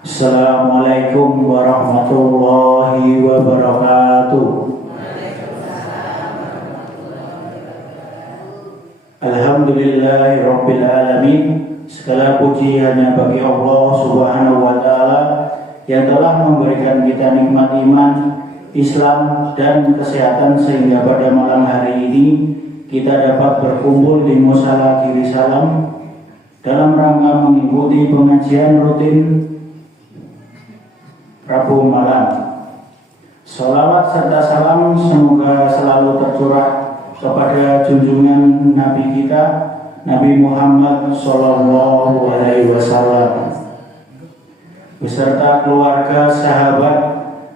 Assalamualaikum warahmatullahi wabarakatuh. Alhamdulillahirabbil alamin. Segala puji hanya bagi Allah Subhanahu wa taala yang telah memberikan kita nikmat iman, Islam dan kesehatan sehingga pada malam hari ini kita dapat berkumpul di Musala Giri Salam dalam rangka mengikuti pengajian rutin Rabu malam. Sholawat serta salam semoga selalu tercurah kepada junjungan Nabi kita, Nabi Muhammad Sallallahu Alaihi Wasallam, beserta keluarga, sahabat,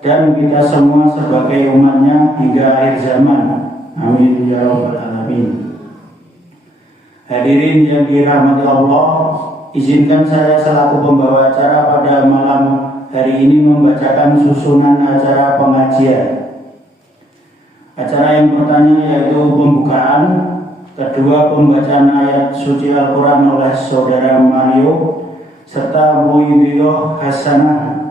dan kita semua sebagai umatnya hingga akhir zaman. Amin ya rabbal alamin. Hadirin yang dirahmati Allah, izinkan saya selaku pembawa acara pada malam hari ini membacakan susunan acara pengajian. Acara yang pertama yaitu pembukaan, kedua pembacaan ayat suci Al-Quran oleh Saudara Mario, serta Buidiyoh Hasanah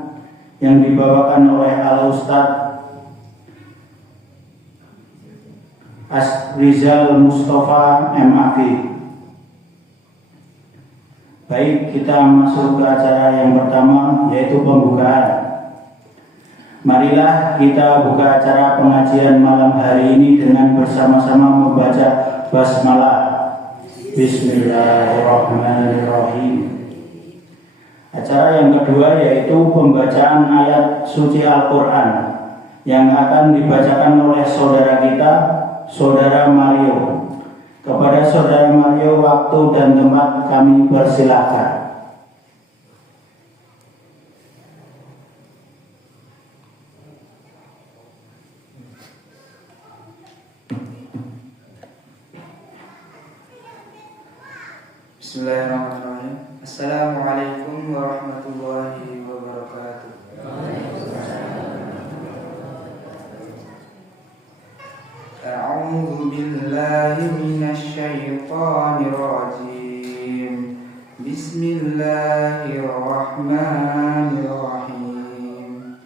yang dibawakan oleh Al-Ustadz Rizal Mustafa MAG. Baik, kita masuk ke acara yang pertama yaitu pembukaan. Marilah kita buka acara pengajian malam hari ini dengan bersama-sama membaca basmalah. Bismillahirrahmanirrahim. Acara yang kedua yaitu pembacaan ayat suci Al-Quran yang akan dibacakan oleh saudara kita, Saudara Mario. Kepada Saudara Mario, waktu dan tempat kami persilahkan. Bismillahirrahmanirrahim. Assalamualaikum warahmatullahi wabarakatuh. A'udzu billahi minasy syaithanir rajim. Bismillahirrahmanirrahim.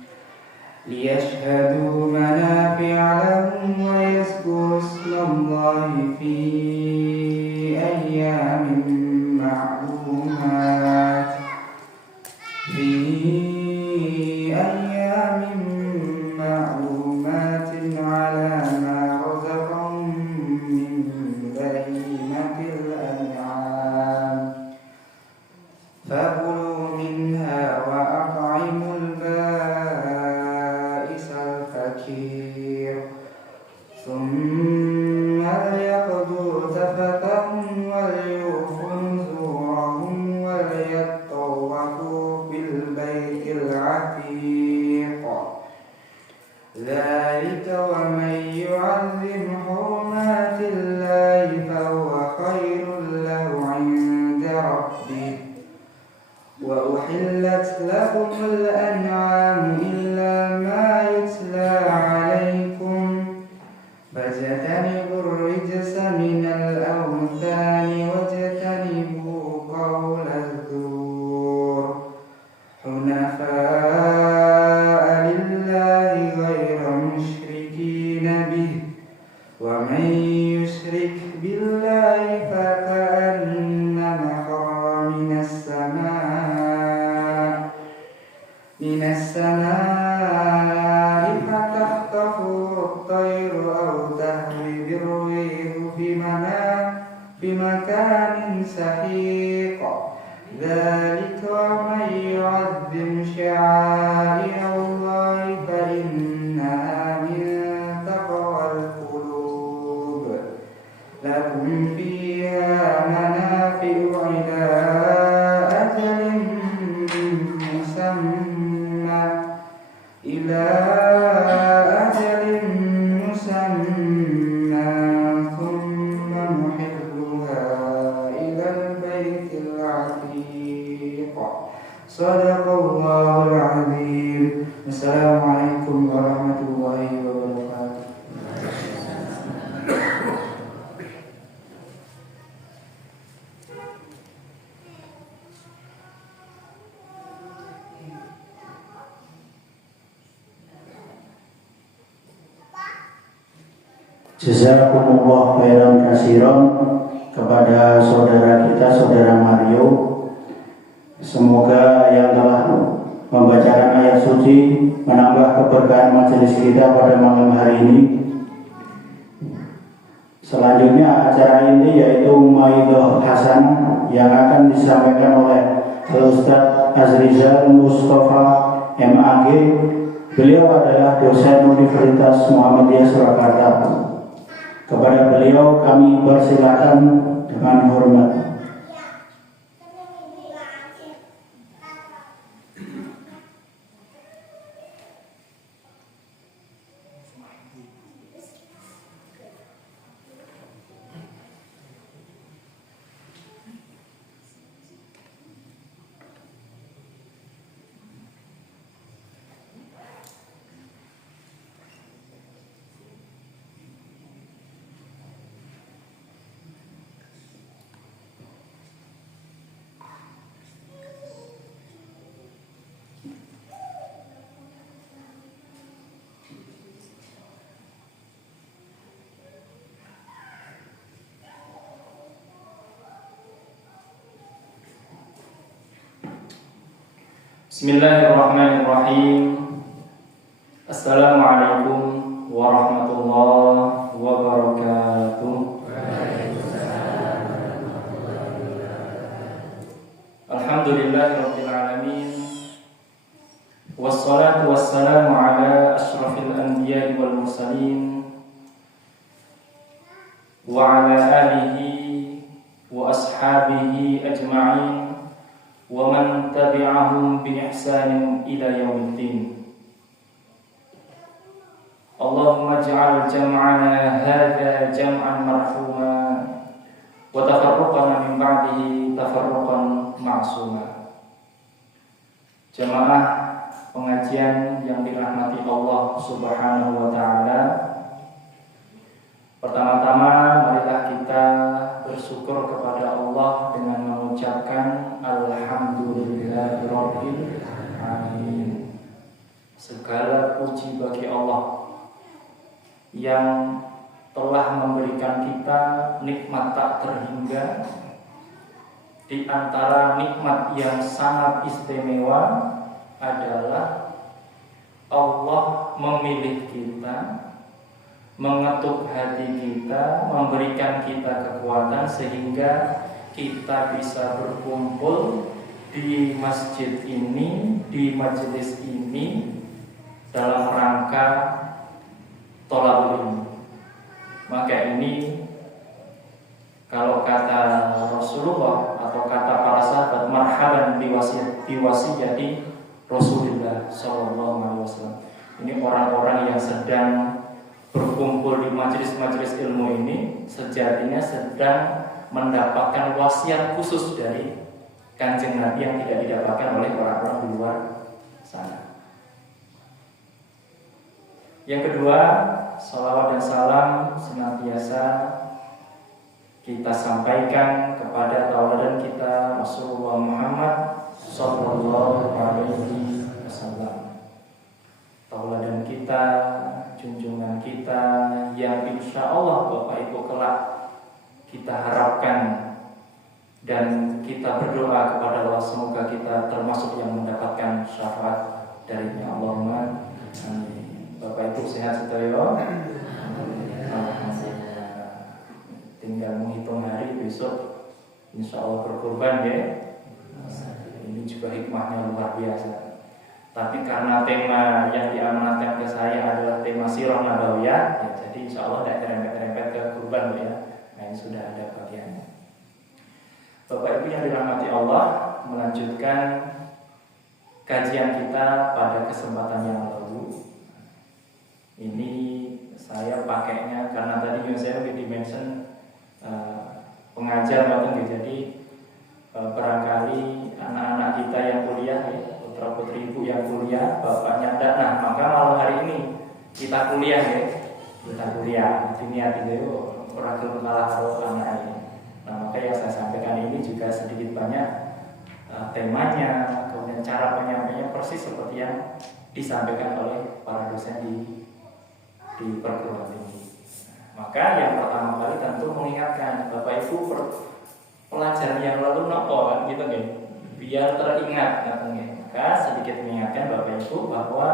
Liyashhadu manafi'a lahum wa yazkuru ismallahi fi ayyamin معلومات في أيام معلومات على ما رزقهم من بهيمة الأنعام فكلوا منها وأطعموا البائس الفقير ثم ليقضوا تفثهم وليوفوا نذورهم وليطوفوا بالبيت العتيق ذلك ومن يعظم حرمات الله فهو خير له عند ربه وأحلت لكم الأنعام إلا ما يتلى عليكم فاجتنبوا الرجس من الأوثان واجتنبوا قول الزور حنفاء لله غير مشركين به ومن يشرك بالله فكأنما خر من السماء فتخطفه الطير أو تهوي بالريح بمكان سحيق ذلك ومن يعظم شعائر الله فإنها من تقوى القلوب لكم فيها منافع إلى أجل مسمى ثم محلها إلى البيت العتيق Jazakumullah khairan katsiran kepada saudara kita, saudara Mario. Semoga yang telah membacakan ayat suci menambah keberkahan majelis kita pada malam hari ini. Selanjutnya acara ini yaitu Maidoh Hasanah yang akan disampaikan oleh Ustaz Azrizal Mustafa MAG. Beliau adalah dosen Universitas Muhammadiyah Surakarta. Kepada beliau kami persilakan dengan hormat. Bismillahirrahmanirrahim. Assalamualaikum warahmatullahi wabarakatuh. Alhamdulillahirabbil alamin. Wassalatu wassalamu ala asyrafil anbiya'i wal mursalin wa ala alihi wa ashabihi ajma'in wa man tabi'ahum bi ihsanin ila yaumiddin. Allahumma ij'al jam'ana hadza jam'an marhuma wa tafarruqana min ba'dihi tafarruqan ma'suma. Jamaah pengajian yang dirahmati Allah Subhanahu wa taala. Pertama-tama marilah kita bersyukur kepada Allah dengan mengucapkan alhamdulillahirabbil alamin. Segala puji bagi Allah yang telah memberikan kita nikmat tak terhingga. Di antara nikmat yang sangat istimewa adalah Allah memilih kita, mengetuk hati kita, memberikan kita kekuatan sehingga kita bisa berkumpul di masjid ini, di majelis ini dalam rangka tholabul ilmi. Maka ini kalau kata Rasulullah atau kata para sahabat, marhaban biwasiyati Rasulullah sallallahu alaihi wasallam. Ini orang-orang yang sedang berkumpul di majelis-majelis ilmu ini sejatinya sedang mendapatkan wasiat khusus dari Kanjeng Nabi yang tidak didapatkan oleh orang-orang di luar sana. Yang kedua, salawat dan salam senantiasa kita sampaikan kepada tauladan kita Rasulullah Muhammad sallallahu alaihi wasallam. Tauladan kita, junjungan kita yang insya Allah Bapak Ibu kelak kita harapkan dan kita berdoa kepada Allah semoga kita termasuk yang mendapatkan syafaat darinya. Allahumma amin. Bapak Ibu sehat sedaya? Alhamdulillah. Tinggal menghitung hari besok insya Allah berkurban ya. Ini juga hikmahnya luar biasa. Tapi karena tema yang diamanatkan ke saya adalah tema sirah nabawiyah, ya, jadi insya Allah tidak terempet-terempet ke kurban ya. Nah ini sudah ada bagiannya. Bapak Ibu yang dirahmati Allah, melanjutkan kajian kita pada kesempatan yang lalu. Ini saya pakainya karena tadi saya dimention pengajar atau jadi barangkali anak-anak kita yang kuliah ya, putra-putri ibu yang kuliah, bapaknya tidak. Nah, maka malam hari ini kita kuliah ya, Nanti niat itu orang kalah anak ini. Nah, maka yang saya sampaikan ini juga sedikit banyak temanya, kemudian cara penyampaiannya persis seperti yang disampaikan oleh para dosen di perguruan tinggi. Maka yang pertama kali tentu mengingatkan Bapak Ibu pelajaran yang lalu nopo kan gitu kan, biar teringat katanya. Maka sedikit mengingatkan Bapak Ibu bahwa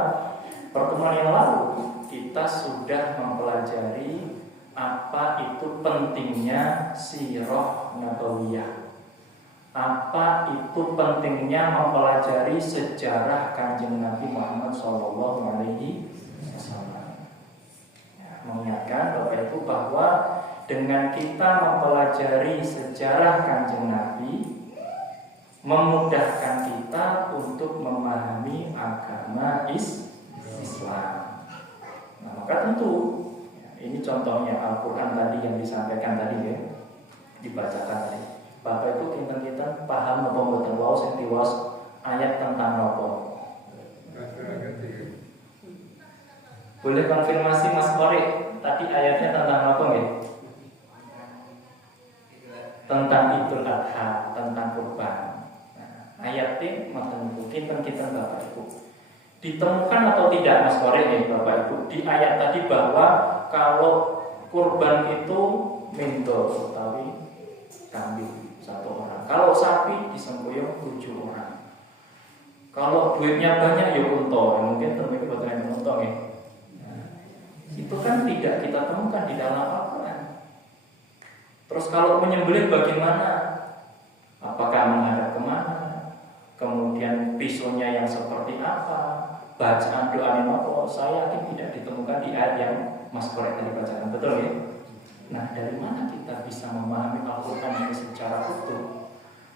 pertemuan yang lalu kita sudah mempelajari apa itu pentingnya sirah nabawiyah. Apa itu pentingnya mempelajari sejarah Kanjeng Nabi Muhammad SAW. Mengingatkan Bapak Ibu bahwa dengan kita mempelajari sejarah Kanjeng Nabi memudahkan kita untuk memahami agama Islam. Nah, maka tentu ini contohnya Al-Quran tadi yang disampaikan tadi ya, dibacakan tadi. Bapak itu kita paham apa mboten waos sing diwaos ayat tentang apa? Boleh konfirmasi Mas Kori, tadi ayatnya tentang apa nggih? Tentang Idul Adha, tentang kurban. Nah, ayatnya mungkin kita Bapak Ibu ditemukan atau tidak Mas Kori ya Bapak Ibu di ayat tadi bahwa kalau kurban itu mendo utawi kambing 1 orang, kalau sapi disembelih 7 orang, kalau duitnya banyak ya unta, mungkin tentunya buatan unta ya. Itu kan tidak kita temukan di dalam Al-Quran. Terus kalau menyembelih bagaimana? Apakah menghadap kemana? Kemudian pisaunya yang seperti apa? Bacaan doa apa? Saya yakin tidak ditemukan di ayat yang Mas Korek tadi bacakan. Betul ya? Nah, dari mana kita bisa memahami Al-Quran ini secara utuh?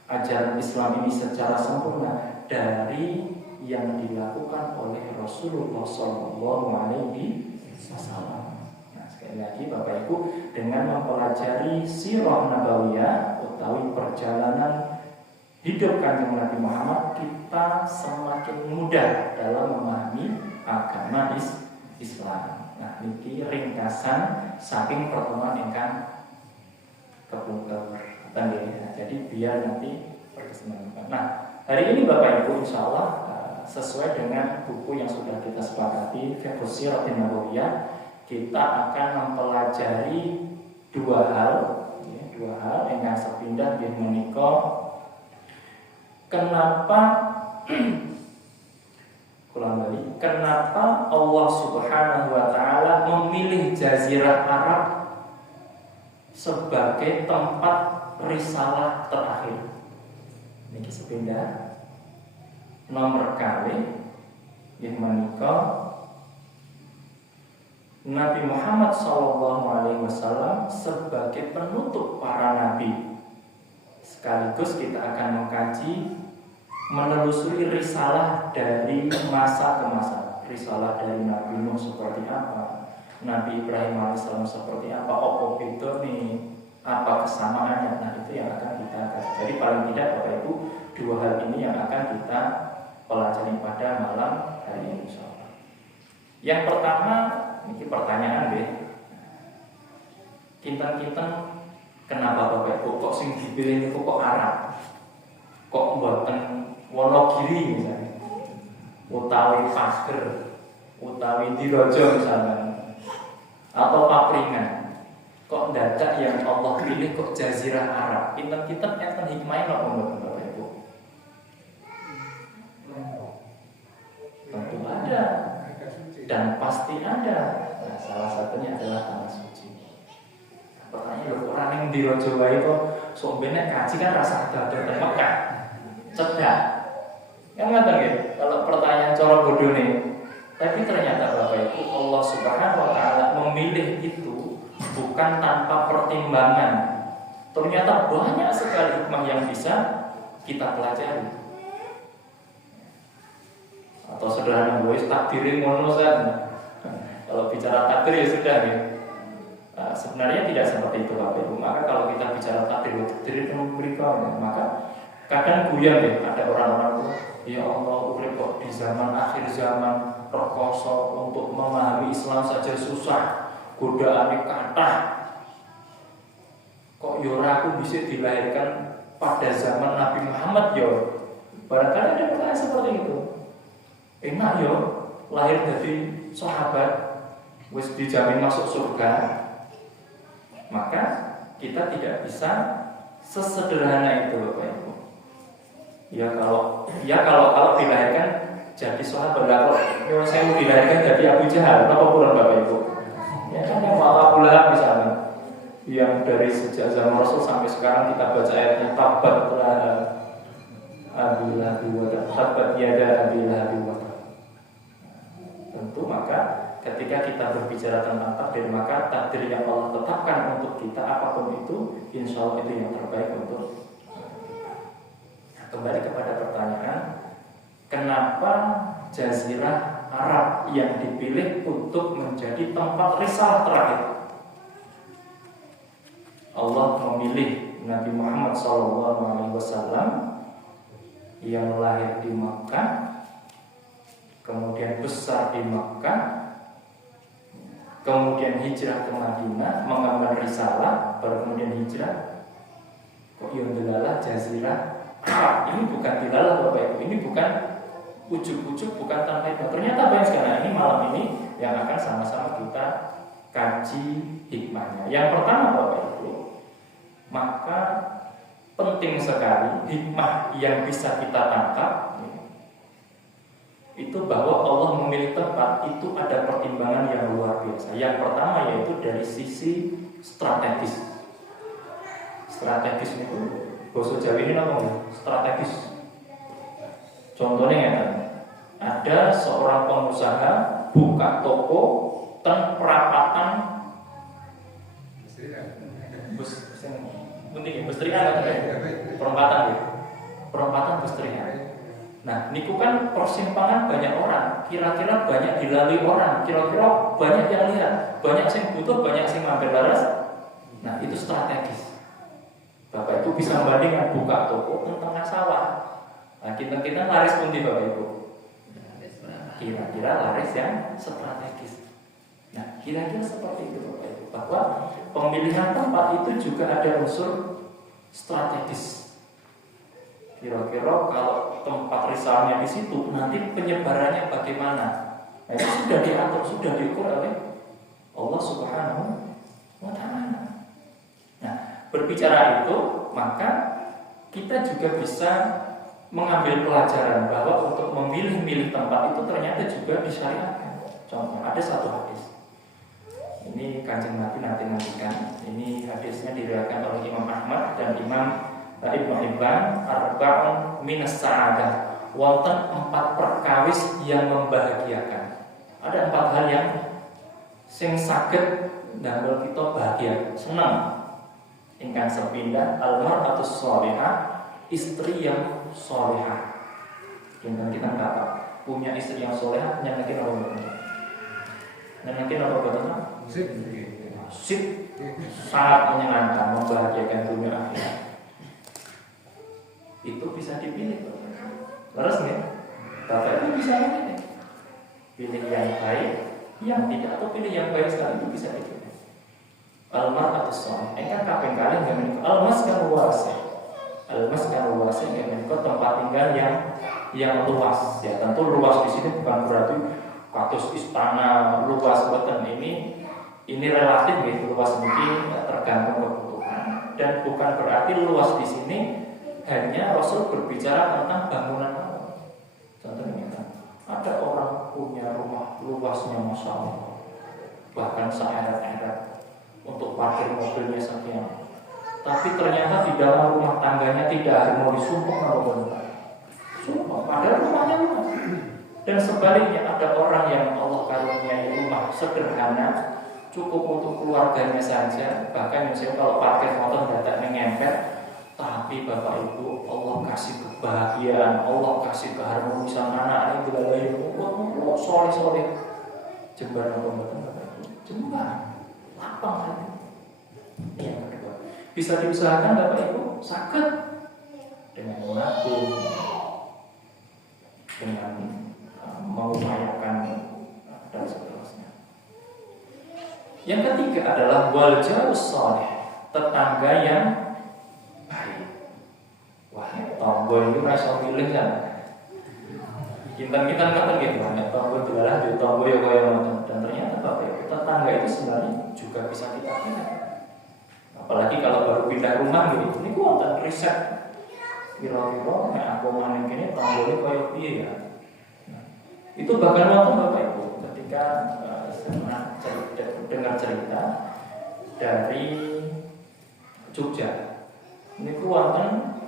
Ajaran Islam ini secara sempurna dari yang dilakukan oleh Rasulullah SAW. Nah, sekali lagi Bapak Ibu, dengan mempelajari sirah nabawiyah utawi perjalanan hidup Kanjeng Nabi Muhammad, kita semakin mudah dalam memahami agama Islam. Nah, ini ringkasan saking pertemuan ingkang kepungkur. Jadi biar nanti berkesinambungan. Nah, hari ini Bapak Ibu insya Allah sesuai dengan buku yang sudah kita sepakati, Fiqhus Siratin Nabawiyah, kita akan mempelajari dua hal yang sepindah yang menikah. Kenapa Allah Subhanahu wa Ta'ala memilih Jazirah Arab sebagai tempat risalah terakhir? Ini sepindah. Nomor kali yang menikah Nabi Muhammad SAW sebagai penutup para nabi. Sekaligus kita akan mengkaji, menelusuri risalah dari masa ke masa. Risalah dari Nabi Nuh seperti apa, Nabi Ibrahim AS seperti apa, apa itu nih, apa kesamaannya. Nah, itu yang akan kita kaji. Jadi paling tidak Bapak Ibu, dua hal ini yang akan kita pelajari pada malam hari ini insyaallah. Yang pertama, ini pertanyaan deh. Kinten-kinten kenapa Bapak Ibu kok sing dipilih itu kok Arab? Kok mboten Wonogiri misalnya? Utawi Pager, utawi Dirojo misalnya, atau Papringan? Kok dadak yang Allah pilih kok Jazirah Arab? Kinten-kinten enten hikmahnya napa mboten Bapak Ibu? Tentu ada dan pasti ada. Nah, salah satunya adalah tanah suci. Pertanyaan orang yang di Rojo wae kok sok benek kaji kan rasa ada Mekah. Cedak. Yang ngaten nggih, kalau pertanyaan cara bodoh nih. Tapi ternyata Bapak Ibu, Allah Subhanahu wa Ta'ala memilih itu bukan tanpa pertimbangan. Ternyata banyak sekali hikmah yang bisa kita pelajari. Atau sederhana boys takdirin ngono saja. Kalau bicara takdir ya sudah ya. Sebenarnya tidak seperti itu Bapak Ibu. Maka kalau kita bicara takdir itu berikutnya, maka kadang guyon ya ada orang-orang tuh, ya Allah urip kok di zaman akhir zaman rekoso untuk memahami Islam saja susah, godaane kathah. Kok yo ora aku bisa dilahirkan pada zaman Nabi Muhammad yo. Barangkali ada pertanyaan seperti itu. Enak yo lahir dari sahabat wis dijamin masuk surga. Maka kita tidak bisa sesederhana itu Bapak Ibu. Kalau dilahirkan jadi sahabat, kalau saya mau dilahirkan jadi Abu Jahal, apa kurang Bapak Ibu? Ya kan yang Abu Lahab misalnya, yang dari sejak zaman Rasul sampai sekarang kita baca ayatnya tabatlah Abi Lahab wa tabat yada Abi Lahab wa. Tentu maka ketika kita berbicara tentang takdir, maka takdir yang Allah tetapkan untuk kita apapun itu, insya Allah itu yang terbaik untuk kita. Nah, kembali kepada pertanyaan, kenapa Jazirah Arab yang dipilih untuk menjadi tempat risalah terakhir? Allah memilih Nabi Muhammad SAW yang lahir di Makkah, kemudian besar di Makkah, kemudian hijrah ke Madinah mengemban risalah, baru kemudian hijrah. Kok yang dilalah Jazirah Arab? Ini bukan dilalah Bapak Ibu, ini bukan ujuk-ujuk, bukan tanpa itu. Ternyata banyak sekali. Ini malam ini yang akan sama-sama kita kaji hikmahnya. Yang pertama Bapak Ibu, maka penting sekali hikmah yang bisa kita tangkap itu bahwa Allah memilih tempat itu ada pertimbangan yang luar biasa. Yang pertama yaitu dari sisi strategis. Strategis itu bahasa Jawa ini namanya strategis. Contohnya ya, ada seorang pengusaha buka toko ten perapatan Bestrihan, perempatan ya, perempatan Bestrihan. Nah, niku kan persimpangan banyak orang, kira-kira banyak dilalui orang, kira-kira banyak yang lihat, banyak yang butuh, banyak yang mampir laras. Nah, itu strategis. Bapak Ibu bisa membandingkan buka toko di tengah sawah. Nah, kita laris pun di Bapak Ibu. Kira-kira laris yang strategis. Nah, kira-kira seperti itu Bapak Ibu. Bahwa pemilihan tempat itu juga ada unsur strategis. Kira-kira kalau tempat risalahnya di situ, nanti penyebarannya bagaimana? Nah, itu sudah diatur, sudah diukur oleh Allah Subhanahu wa Ta'ala. Nah, berbicara itu, maka kita juga bisa mengambil pelajaran bahwa untuk memilih-milih tempat itu ternyata juga disyariatkan. Contoh, ada satu hadis. Ini Kanjeng Nabi nantikan. Ini hadisnya diriwayatkan oleh Imam Ahmad dan Imam Ibnu Hibban, arba'un minas sa'adah. Wonten 4 perkawis yang membahagiakan. Ada 4 hal yang sing saged ndamel kita bahagia, senang. Ingkang sepindah al-mar'atus sholihah, istri yang sholihah. Kita kata punya istri yang sholihah nyenengin apa betul? Nyenengin apa betul? Sip, sangat menyenangkan, membahagiakan dunia akhirat. Itu bisa dipilih, terus nih, Bapak itu bisa memilih, pilih yang baik, yang tidak, atau pilih yang baik sekali itu bisa dipilih. Al-mar'atus sholihah, kan kaping kali nggak menikah. Al-maskan luas, nggak menikah tempat tinggal yang luas. Ya tentu luas di sini bukan berarti kados istana luas, betul ini relatif gitu, luas mungkin tergantung kebutuhan, dan bukan berarti luas di sini hanya Rasul berbicara tentang bangunan awal. Contohnya ada orang punya rumah luasnya Masya Allah, bahkan seeret-eret untuk parkir mobilnya sekian, tapi ternyata di dalam rumah tangganya tidak harmonis, sumpah kalau benar, sumpah padahal rumahnya luas. Dan sebaliknya ada orang yang Allah karuniai rumah sederhana, cukup untuk keluarganya saja, bahkan misalnya kalau parkir motor datang ngempet, tapi Bapak Ibu Allah kasih kebahagiaan, Allah kasih keharmonisan anaknya dilalui, soleh jembar apa betul Bapak Ibu? Jembar, lapang hati. Yang kedua, bisa diusahakan Bapak Ibu sakit dengan menabung, dengan mengupayakan dan seterusnya. Yang ketiga adalah wal jarus sholih, tetangga yang baik. Wah, tangga itu rasa pilih kan. Kita kata gitu, tangga adalah di tangga yang kaya macam. Dan ternyata Bapak Ibu, tetangga itu sebenarnya juga bisa kita pilih. Apalagi kalau baru pindah rumah gitu, ini gua wonten riset kira-kira nek aku maning kene tanggane koyo piye ya. Nah, itu bahkan waktu Bapak Ibu ketika dengar cerita dari Jogja. Ini ku wonten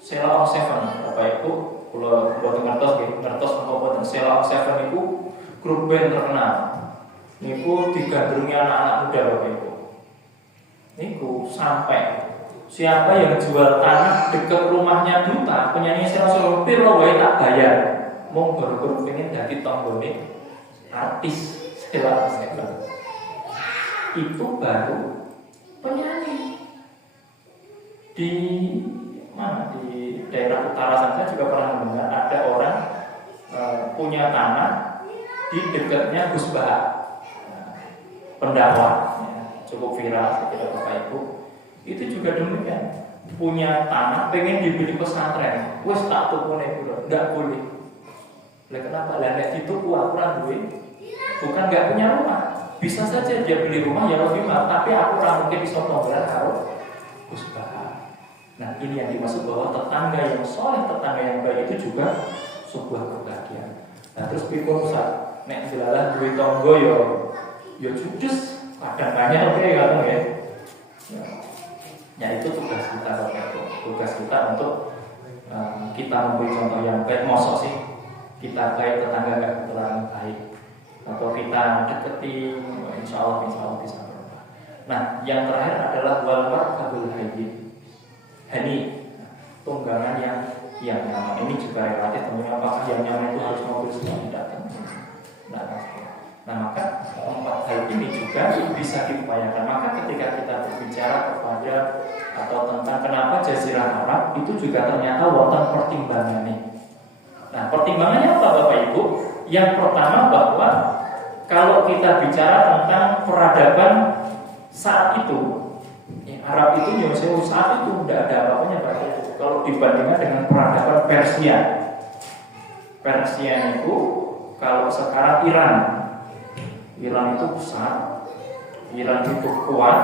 Sheila on Seven, Bapak Ibu, kula boten ngertos apa boten. Sheila on Seven iku grup band terkenal. Niku digandrungi anak-anak muda Bapak Ibu. Niku sampai siapa yang jual tanah dekat rumahnya duta, penyanyi Sheila Solo piro wae tak bayar. Mong baru pengen dadi tanggane artis Sheila on Seven. Itu baru penyanyi. Di mana, di daerah utara sana juga pernah mendengar ada orang punya tanah di dekatnya Gus Bahar, pendakwah, ya, cukup viral saya kira Bapak Ibu. Itu juga demikian, punya tanah pengen dibeli pesantren, wes tak tukune dulu, nggak boleh. Lah kenapa? Lah nek itu kurang duit, bukan nggak punya rumah, bisa saja dia beli rumah ya lebih mahal, tapi aku mungkin bisa tonggolan harus Gus Bahar. Nah ini yang dimaksud bahwa tetangga yang soleh, tetangga yang baik itu juga sebuah kebahagiaan. Nah terus pikir Ustaz, nek jelalah duit tonggo yo judes, kadang banyak oke kan ya. Ya itu tugas kita tugas kita untuk kita memberi contoh yang baik. Mosok sih kita baik tetangga gak terlalu baik, atau kita deketi, insya Allah bisa berubah. Nah yang terakhir adalah wal markabul hayy. Hani, tunggangan yang nyaman. Ini juga relatif tentunya, apakah yang nyaman itu harus mobil semua tidak tentu. Nah maka empat hal ini juga bisa diupayakan. Maka ketika kita berbicara kepada atau tentang kenapa Jazirah Arab, itu juga ternyata wonten pertimbangannya. Nah pertimbangannya apa Bapak Ibu? Yang pertama bahwa kalau kita bicara tentang peradaban saat itu, Arab itu yang saya saat itu tidak ada apa-apanya Pak. Kalau dibandingkan dengan peradaban Persia. Persia itu kalau sekarang Iran itu besar, Iran itu kuat,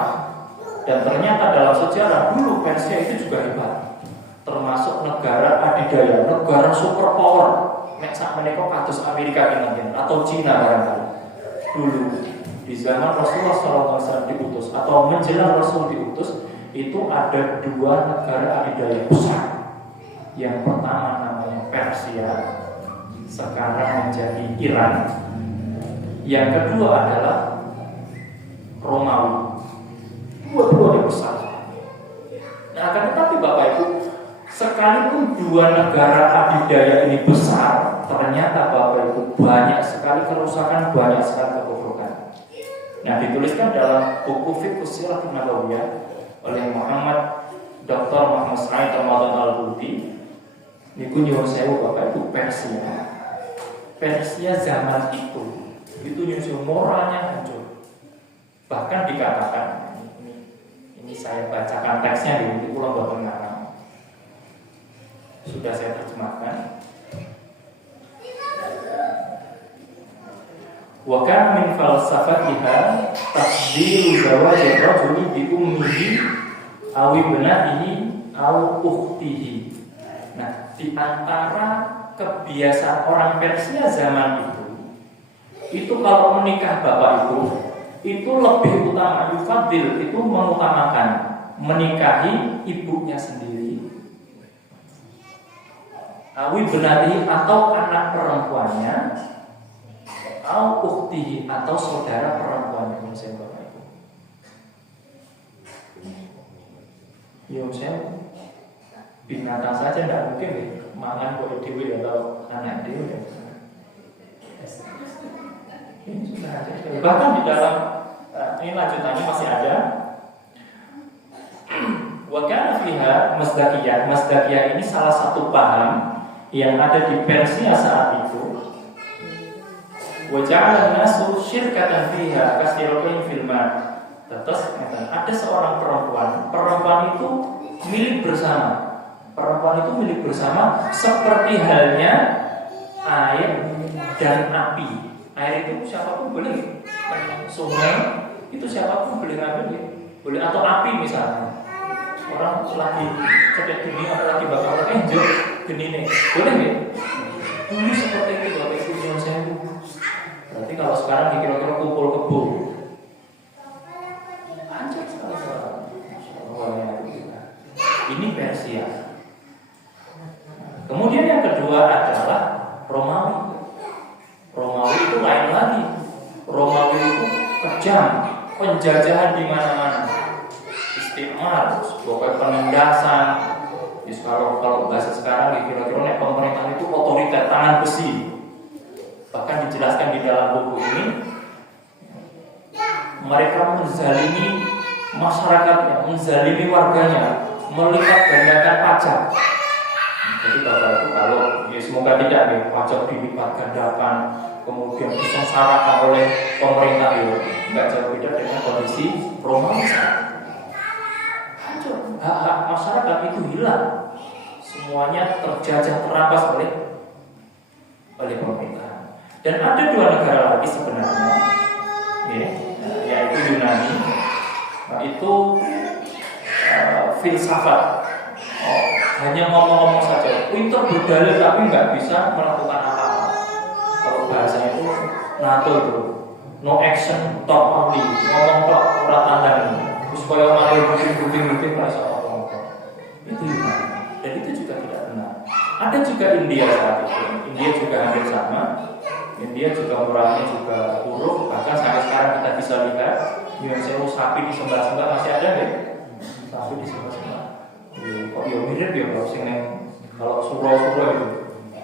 dan ternyata dalam sejarah dulu Persia itu juga hebat. Termasuk negara adidaya, negara superpower. Nek sak menika kados Amerika kemungkinan atau Cina barangkali. Dulu di zaman Rasulullah SAW diutus atau menjelang Rasul diutus, itu ada dua negara adidaya besar. Yang pertama namanya Persia, sekarang menjadi Iran. Yang kedua adalah Romawi. Dua-duanya besar. Nah, akan tetapi Bapak Ibu, sekalipun dua negara adidaya ini besar, ternyata Bapak Ibu banyak sekali kerusakan, banyak sekali kebobrokan. Nah, dituliskan dalam buku Fiqh Sirah Nabawiyah oleh Muhammad Dr. Muhammad Sa'id Ramadan Al-Buti. Niku nyuwun sewu Bapak Ibu, Persia zaman itu nyusun moralnya hancur. Bahkan dikatakan, ini saya bacakan teksnya di Pulau Bapak Ngarang. Sudah saya terjemahkan. Wa kana min falsafatiha tafdilu zawajir rajuli bi ummihi aw ibnatihi aw ukhtihi. Nah, di antara kebiasaan orang Persia zaman itu kalau menikah Bapak Ibu, itu lebih utama yufadil, itu mengutamakan menikahi ibunya sendiri, aw ibnatihi atau anak perempuannya, au ukhtihi atau saudara perempuan yang saya Bapak Ibu. Yo saya binatang saja tidak mungkin nih mangan kok dewi atau anak dewi. Ini sudah ada. Bahkan di dalam ini lanjutannya masih ada. Wa kana fiha masdaqiyah. Masdaqiyah ini salah satu paham yang ada di Persia saat itu. Waja'ala nasu syirkatan fiha kasiratin fil ma. Terus ada seorang perempuan itu milik bersama. Perempuan itu milik bersama seperti halnya air dan api. Air itu siapapun boleh, sungai itu siapapun boleh ngambil. Boleh, atau api misalnya. Orang lagi cedek gini atau lagi bakar jauh gini nih. Boleh nggak? Dulu seperti itu Bapak Ibu yang saya. Berarti kalau sekarang dikira-kira kumpul kebo. Hancur sekali orang. Ini Persia. Kemudian yang kedua adalah Romawi. Romawi itu lain lagi. Romawi itu kejam, penjajahan di mana-mana, istimar, pokoknya penindasan. Jadi kalau bahasa sekarang kira-kira pemerintah itu otoriter tangan besi. Bahkan dijelaskan di dalam buku ini, mereka menzalimi masyarakatnya, menzalimi warganya, melipat gandakan pajak. Jadi Bapak itu kalau ya semoga tidak nih pajak dilipat gandakan, kemudian disengsarakan oleh pemerintah itu, nggak jauh beda dengan kondisi Romawi. Hancur, hak-hak masyarakat itu hilang, semuanya terjajah terampas oleh pemerintah. Dan ada dua negara lagi sebenarnya, ya, yaitu Yunani. Itu filsafat. Hanya ngomong-ngomong saja, pintar berdalil tapi nggak bisa melakukan apa-apa. Kalau bahasanya itu NATO itu, no action talk only, ngomong tok ora tandang. Terus koyo malah bukti-bukti ora iso ngomong. Itu Yunani. Dan itu juga tidak benar. Ada juga India saat itu. India juga hampir sama. India juga murahnya juga buruk. Bahkan sampai sekarang kita bisa lihat Indonesia sapi disembah-sembah masih ada deh. Sapi disembah-sembah. Kok ya mirip ya kalau surau-surau itu.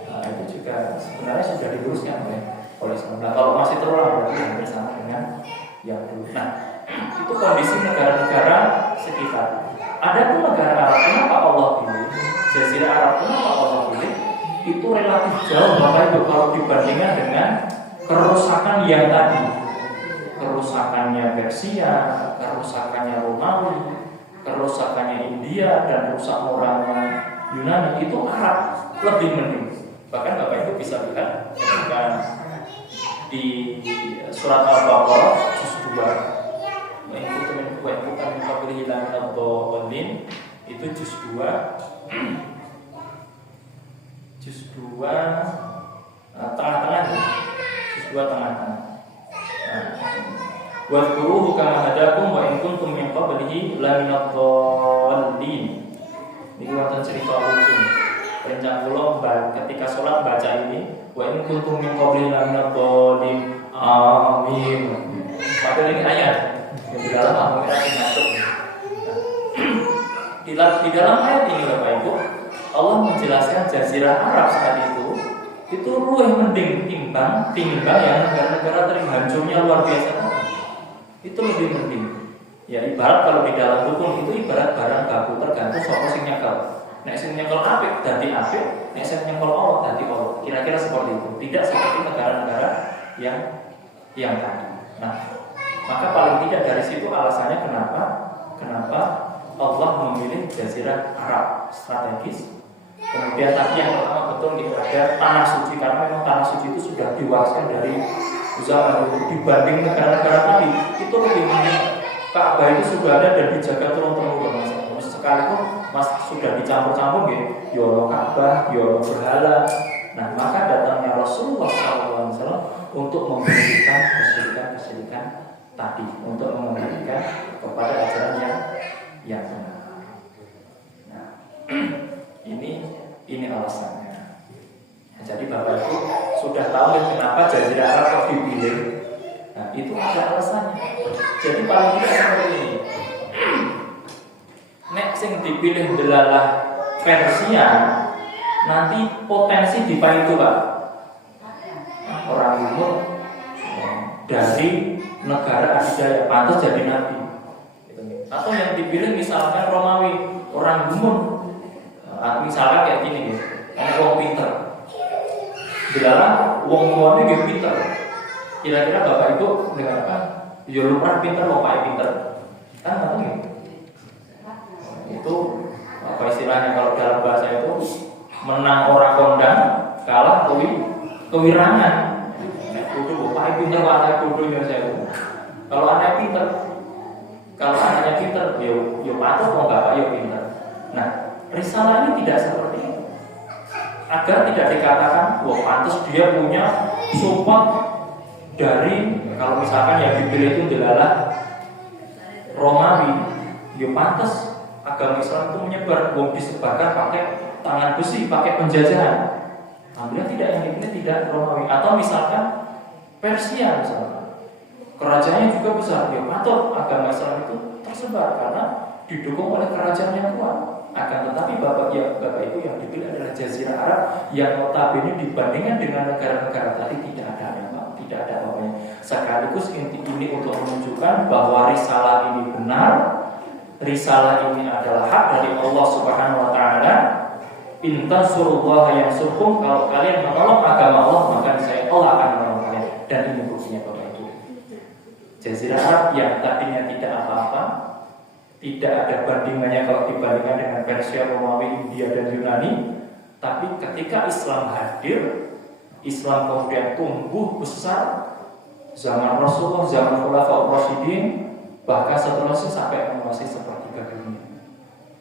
Nah, itu juga sebenarnya sudah diluruskan oleh Islam. Nah, kalau masih terulang berarti hampir sama dengan yang dulu. Nah, itu kondisi negara-negara sekitar. Ada pun negara Arab, kenapa Allah pilih? Jazirah Arab, kenapa Allah pilih? Itu relatif jauh Bapak Ibu kalau dibandingkan dengan kerusakan yang tadi. Kerusakannya Persia, kerusakannya Romawi, kerusakannya India, dan rusak moralnya Yunani, itu Arab lebih mending. Bahkan Bapak Ibu bisa lihat ketika di surat Al-Baqarah juz 2, itu juz 2 tengah-tengah, juz 2 tengah-tengah. Wadkuruhu kama hadakum wa in kuntum min qablihi laminadh dhallin. Ini wonten cerita lucu. Rencang kula ketika sholat baca ini, wa in kuntum min qablihi laminadh dhallin. Amin. Padahal ini ayat yang di dalam Al-Qur'an masuk. Di dalam ayat ini Bapak Ibu, Allah menjelaskan Jazirah Arab saat itu luwih mending timbang yang negara-negara terhancurnya luar biasa. Itu lebih mending. Ya ibarat kalau di dalam dukun itu ibarat barang baku tergantung sapa sing nyekel. Nek sing nyekel apik dadi apik, nek sing nyekel Allah dadi Allah. Kira-kira seperti itu. Tidak seperti negara-negara yang tadi. Nah, maka paling tidak dari situ alasannya kenapa Allah memilih Jazirah Arab strategis. Kemudian tadi yang pertama betul ada tanah suci, karena memang tanah suci itu sudah diwariskan dari zaman dibanding negara-negara tadi. Itu lebih mending. Ka'bah itu sudah ada dan dijaga turun-temurun. Sekalipun sudah dicampur-campur ya ono Ka'bah, ya ono berhala. Nah, maka datangnya Rasulullah SAW untuk membersihkan kesyirikan tadi, untuk mengembalikan kepada ajaran yang benar. Nah, ini alasannya. Nah, jadi Bapak Ibu sudah tahu kenapa Jazirah Arab kok dipilih. Nah, itu ada alasannya. Jadi paling tidak seperti ini. Nek sing dipilih delalah Persia, nanti potensi dipain itu Pak. Orang umur dari negara adidaya pantas jadi nabi. Atau yang dipilih misalnya Romawi, orang umur. Misalnya kayak gini guys, ada wong pinter. Delalah wong tuane nggih pinter. Kira-kira Bapak Ibu dengan apa? Ya lumrah pinter, bapak pinter. Kan nggak tahu. Itu apa istilahnya kalau dalam bahasa itu menang orang kondang, kalah kewirangan. Kudu bapak pinter, anak kudu ya saya. Kalau anak pinter, Kalau anaknya pinter, yo patuh, kalau bapak yo pinter. Nah, risalah ini tidak seperti itu. Agar tidak dikatakan, wah pantas dia punya support dari, kalau misalkan yang dipilih itu adalah Romawi, yo pantas agama Islam itu menyebar, wong disebarkan pakai tangan besi, pakai penjajahan. Alhamdulillah tidak, yang dipilih tidak Romawi. Atau misalkan Persia misalnya, kerajaannya juga besar, ya patut agama Islam itu tersebar karena didukung oleh kerajaan yang kuat. Akan tetapi bapak ibu yang dipilih adalah Jazirah Arab yang notabene dibandingkan dengan negara-negara tadi tidak ada apa-apanya. Sekaligus inti ini untuk menunjukkan bahwa risalah ini benar, risalah ini adalah hak dari Allah Subhanahu wa taala. Intansurullah yansurkum, kalau kalian menolong agama Allah maka saya Allah akan menolong kalian. Dan ini buktinya bapak ibu. Jazirah Arab yang tadinya tidak apa-apa, tidak ada bandingannya kalau dibandingkan dengan Persia, Romawi, India dan Yunani. Tapi ketika Islam hadir, Islam kemudian tumbuh besar. Zaman Rasulullah, zaman Khulafaur Rasyidin, bahkan seterusnya sampai menguasai sepertiga dunia.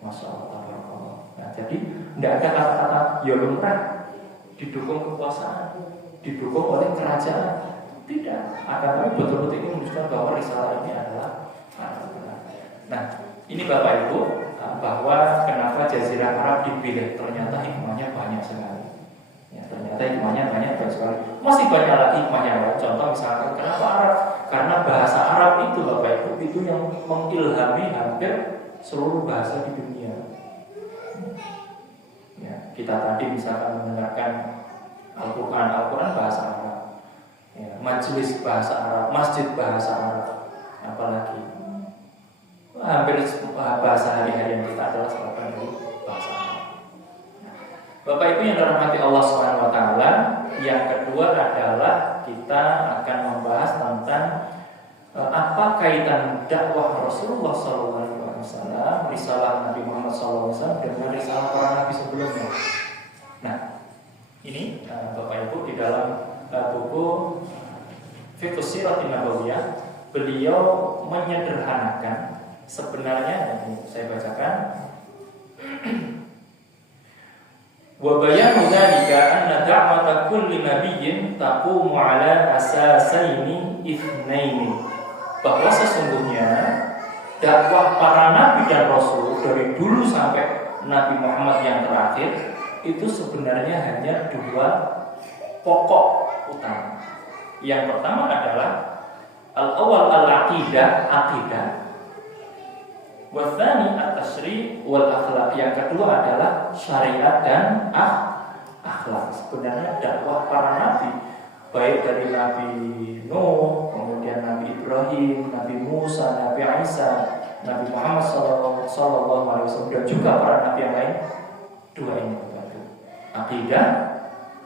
Masya Allah, tabarakallah. Nah, jadi tidak ada kata-kata ya lumrah, didukung kekuasaan, didukung oleh kerajaan. Tidak. Akan tapi betul-betul ini menunjukkan bahwa risalah ini adalah benar. Nah, ini Bapak Ibu, bahwa kenapa Jazirah Arab dipilih, ternyata hikmahnya banyak sekali. Ya, ternyata hikmahnya banyak sekali. Masih banyak lagi hikmahnya. Contoh misalkan kenapa Arab? Karena bahasa Arab itu Bapak Ibu itu yang mengilhami hampir seluruh bahasa di dunia. Ya, kita tadi misalkan mendengarkan Al-Quran bahasa Arab. Ya, majelis bahasa Arab, masjid bahasa Arab, apalagi hampir bahasa hari-hari yang kita adalah serapan dari bahasa Arab. Bapak Ibu yang dirahmati Allah Subhanahu wa taala, yang kedua adalah kita akan membahas tentang apa kaitan dakwah Rasulullah SAW, risalah Nabi Muhammad SAW dengan risalah para nabi sebelumnya. Nah, ini Bapak Ibu di dalam buku Fiqh Siratin Nabawiyah, beliau menyederhanakan sebenarnya, ini saya bacakan. Wa bayanu dzalika anna da'wata kulli nabiyyin taqumu 'ala asasaini itsnaini. Bahwa sesungguhnya dakwah para nabi dan rasul dari dulu sampai Nabi Muhammad yang terakhir itu sebenarnya hanya dua pokok utama. Yang pertama adalah al-awwal al-aqidah, wa tsani at-tasyri' wal akhlaq. Yang kedua adalah syariat dan akhlak. Sebenarnya dakwah para nabi, baik dari Nabi Nuh, kemudian Nabi Ibrahim, Nabi Musa, Nabi Isa, Nabi Muhammad SAW, dan juga para nabi yang lain, dua ini akidah,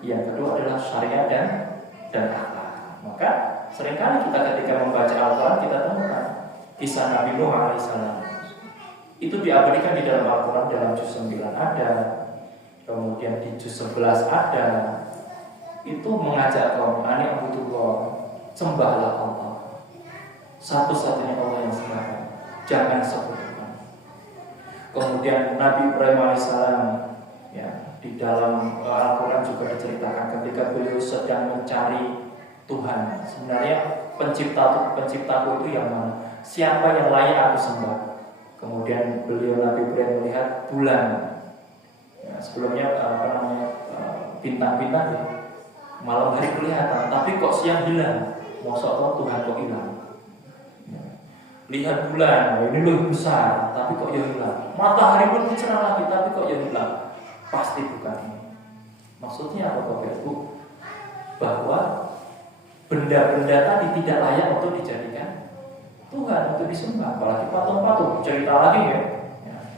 yang kedua adalah syariat dan akhlak. Maka seringkali kita ketika membaca Al-Quran kita temukan kisah Nabi Nuh alaihissalam. Itu diabadikan di dalam Al-Quran dalam juz 9 ada, kemudian di juz 11 ada. Itu mengajak kaum ani'budullah, sembahlah Allah, satu-satunya Allah yang sembahkan, jangan sekutukan. Kemudian Nabi Ibrahim alaihissalam, ya, di dalam Al-Quran juga diceritakan ketika beliau sedang mencari Tuhan. Sebenarnya penciptaku itu yang mana? Siapa yang layak aku sembah? Kemudian beliau Nabi Ibrahim melihat bulan. Ya, sebelumnya bintang-bintang ya, malam hari kelihatan, tapi kok siang hilang. Maksudnya Tuhan kok hilang? Ya. Lihat bulan, ini lebih besar, tapi kok ya hilang. Matahari pun cerah lagi, tapi kok ya hilang. Pasti bukan ini. Maksudnya apa Bapak Ibu? Bahwa benda-benda tadi tidak layak untuk dijadikan Tuhan, untuk disembah. Apalagi patung-patung. Cerita lagi ya,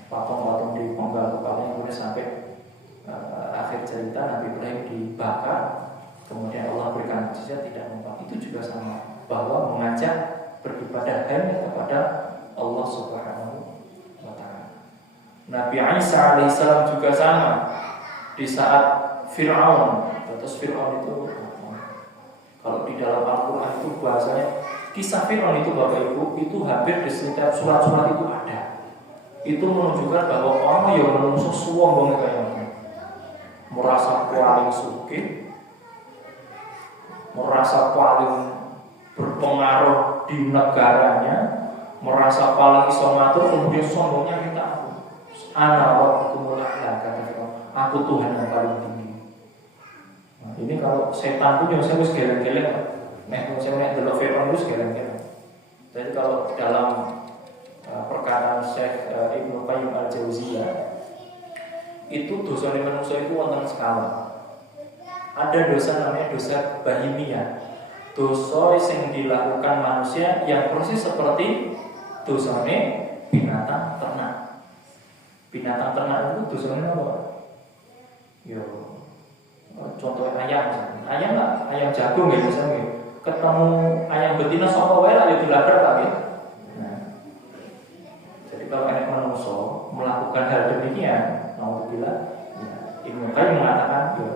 patung-patung dipenggal kepalanya, kemudian sampai akhir cerita Nabi Ibrahim dibakar, kemudian Allah berikan mukjizat tidak mempan. Itu juga sama, bahwa mengajak beribadah hanya kepada Allah Subhanahu wa taala. Nabi Isa alaihissalam juga sama. Di saat Fir'aun, terus Fir'aun itu kalau di dalam Al-Quran itu bahasanya Kisah Fir'aun itu Bapak Ibu, itu hampir di setiap surat-surat itu ada. Itu menunjukkan bahwa orang yang menungso suwung kayak merasa paling sugih, merasa paling berpengaruh di negaranya, merasa paling iso ngatur, kemudian sombongnya minta aku. Ana rabbukumul a'la, kata Fir'aun, aku Tuhan yang paling tinggi. Nah, ini kalau setan punya saya harus geleng-geleng. Saya delok Fir'aun itu geleng-geleng. Jadi kalau dalam perkataan Syekh Ibnu Qayyim Al-Jauziyah, itu dosa manusia itu wonten skala. Ada dosa namanya dosa bahimiyah. Dosa yang dilakukan manusia yang persis seperti dosane binatang ternak. Binatang ternak itu dosanya apa? Yo, contohnya ayam jagung ya misalnya. Ketemu ayam betina sapa wae lah ya dilabrak Pak ya. Nah. Jadi kalau anak manusia melakukan hal demikian, naudzubillah, ya, Ibnu Qayyim mengatakan ya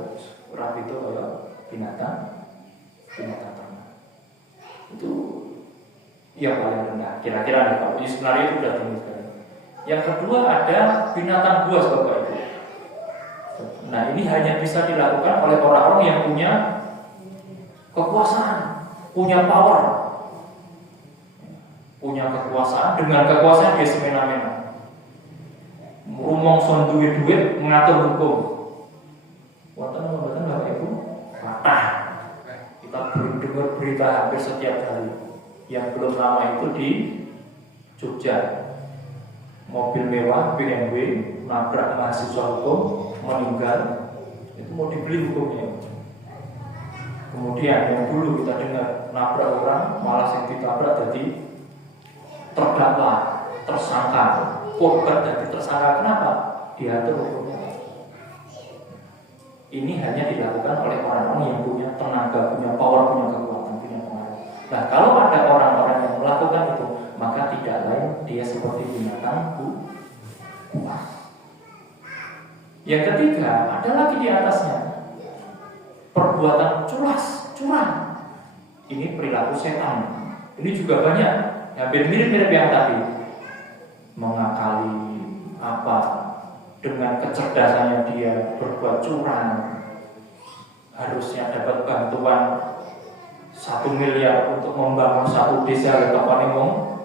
ora itu kaya binatang ternak. Itu yang paling rendah. Kira-kira kalau di sebenarnya itu sudah tinggi sekali. Yang kedua ada binatang buas Bapak Ibu. Nah, ini hanya bisa dilakukan oleh orang-orang yang punya kekuasaan, punya power, punya kekuasaan. Dengan kekuasaan dia semena-mena, rumongson duit mengatur hukum. Wonten Bapak Ibu, patah. Kita dengar berita hampir setiap hari. Yang belum lama itu di Jogja, mobil mewah BMW nabrak mahasiswa hukum meninggal. Itu mau dibeli hukumnya. Kemudian yang dulu kita dengar nabrak orang, malah yang ditabrak jadi terdakwa, tersangka, korban jadi tersangka. Kenapa? Diatur hukumnya. Ini hanya dilakukan oleh orang-orang yang punya tenaga, punya power, punya kekuatan, punya pengaruh. Nah, kalau ada orang-orang yang melakukan itu, maka tidak lain dia seperti binatang buas. Yang ketiga, ada lagi di atasnya perbuatan curang. Ini perilaku setan. Ini juga banyak. Hampir mirip-mirip yang tadi. Mengakali apa dengan kecerdasannya dia berbuat curang. Harusnya dapat bantuan 1 miliar untuk membangun satu desa di Kapanewon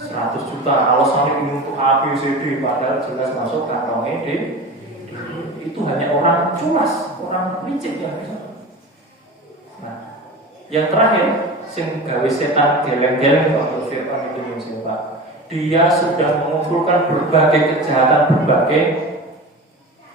100 juta. Kalau sampai ini untuk ABCD, padahal jelas masuk kantongnya itu hanya orang culas, orang licik yang bisa. Nah, yang terakhir, sing gawe setan geleng-geleng waktu Fir'aun itu siapa? Dia sudah mengumpulkan berbagai kejahatan, berbagai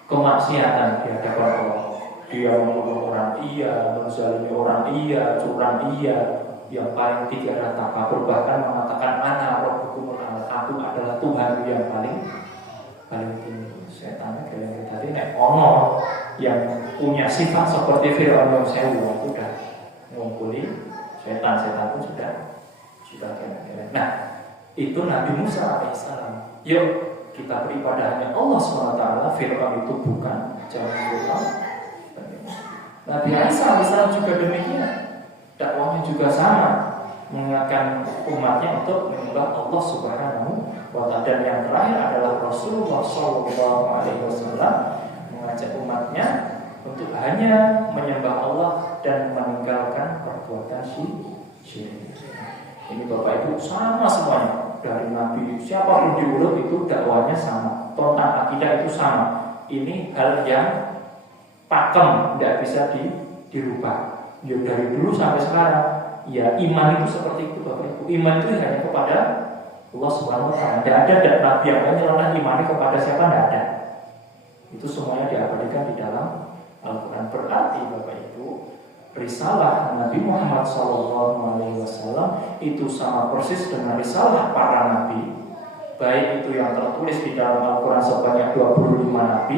kemaksiatan di hadapan Allah. Dia membunuh orang iya, menzalimi orang iya, curang iya, yang paling tidak ada takabur, bahkan mengatakan ana rabbukumul a'la, aku adalah Tuhan yang paling tinggi. Setan geleng tadi nek ono yang punya sifat seperti Fir'aun yang sewu sudah ngumpuli setan pun sudah geleng. Nah, itu Nabi Musa alaihissalam. Yuk kita beribadah hanya Allah SWT. Fir'aun itu bukan, jangan lupa. Nabi Isa alaihissalam juga demikian. Dakwahnya juga sama, mengingatkan umatnya untuk menyembah Allah Subhanahu wa ta'ala. Dan yang terakhir adalah Rasulullah SAW mengajak umatnya untuk hanya menyembah Allah dan meninggalkan perbuatan syirik. Ini Bapak Ibu sama semuanya, dari Nabi siapapun diurut itu dakwahnya sama, tentang akidah itu sama. Ini hal yang pakem, tidak bisa dirubah. Ya dari dulu sampai sekarang, ya iman itu seperti itu Bapak Ibu. Iman itu hanya kepada Allah Subhanahu wa ta'ala. Tidak ada Nabi yang menyerahkan imannya kepada siapa, tidak ada. Itu semuanya diabadikan di dalam Al-Quran. Berarti Bapak Ibu, risalah Nabi Muhammad SAW itu sama persis dengan risalah para Nabi. Baik itu yang tertulis di dalam Al-Quran sebanyak 25 Nabi,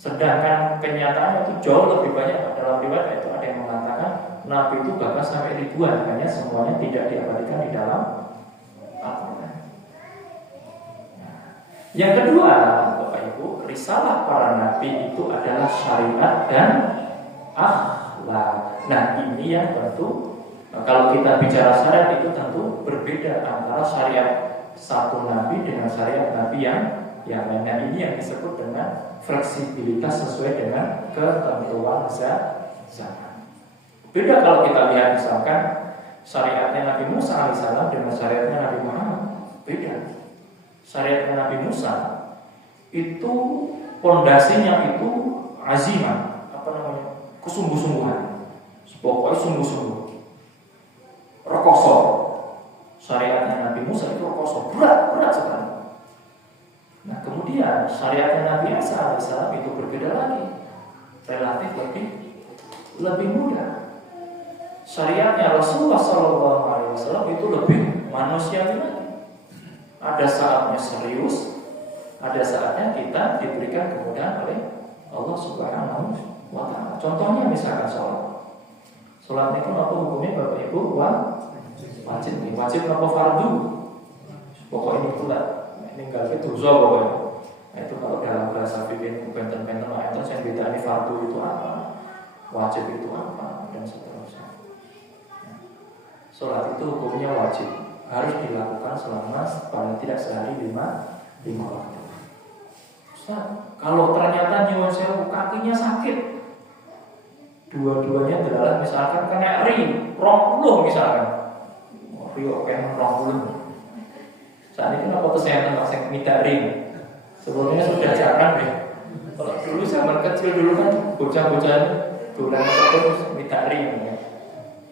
sedangkan kenyataannya itu jauh lebih banyak. Dalam riwayat itu ada yang mengatakan Nabi itu bahkan sampai ribuan, hanya semuanya tidak diabadikan di dalam Al-Quran. Yang kedua, Bapak Ibu, risalah para Nabi itu adalah syariat dan akhlak. akhlak. Nah ini yang tentu kalau kita bicara syariat itu tentu berbeda antara syariat satu nabi dengan syariat nabi yang lain. Nah ini yang disebut dengan fleksibilitas sesuai dengan ketentuan zaman. Beda kalau kita lihat misalkan syariatnya Nabi Musa alaihissalam dengan syariatnya Nabi Muhammad, beda. Syariatnya Nabi Musa itu pondasinya itu azimah, kesungguh-sungguhan, pokoknya sungguh-sungguh. Rekoso. Syariatnya Nabi Musa itu rekoso, berat sekali. Nah kemudian syariatnya Nabi Isa alaihissalam itu berbeda lagi, relatif lebih mudah. Syariatnya Rasulullah SAW itu lebih manusiawi lagi. Ada saatnya serius, ada saatnya kita diberikan kemudahan oleh Allah Subhanahu wa Ta'ala. Contohnya misalkan sholat. Sholat itu apa hukumnya Bapak Ibu? Wajib. Wajib apa fardu? Pokoknya ini pula. Ini enggak itu dosa pokoknya. Nah itu kalau dalam bahasa fikih benten-benten itu saya beda ini fardu itu apa, wajib itu apa, dan seterusnya. Sholat itu hukumnya wajib, harus dilakukan selama paling tidak sehari 5 waktu. Ustaz, kalau ternyata nyuwun sewu kakinya sakit, dua-duanya adalah misalkan kena ring, 20 misalkan, rio kayak 20. Saat ini apa kesehatan masih minta ring? Sebelumnya sudah jarang ya. Kalau dulu zaman kecil dulu kan bocah-bocah bulan terus minta ring ya.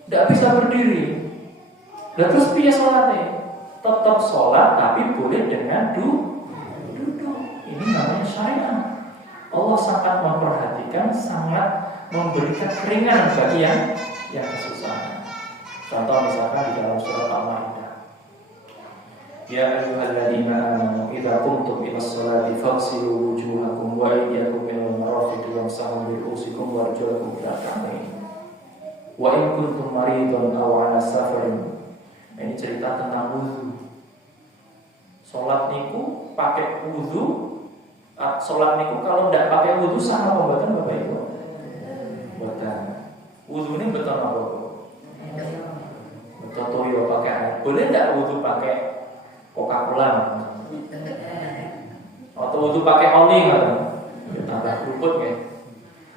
Tidak bisa berdiri. Dan terus piye sholatnya? Tetap sholat tapi boleh dengan duduk. Ini namanya syariat. Allah sangat memperhatikan, sangat memberikan keringanan bagi yang kesusahan. Contoh misalkan di dalam surat Al-Maidah. Ya ayyuhalladzina amanu idza qumtum ila sholati faghsilu wujuhakum wa aydiyakum ilal marafiqi wamsahu bi ru'usikum warjulakum ila al-ka'bayn. Wa in kuntum maridun aw 'ala safarin. Ini cerita tentang wudu. Salat niku pakai wudu. Salat niku kalau tidak pakai wudu sah apa mboten Bapak Ibu? Mboten. Wudu ini betul apa? Betul toyo pakai air. Boleh tidak wudu pakai Coca-Cola atau wudu pakai oli kan? Tambah keruput ya.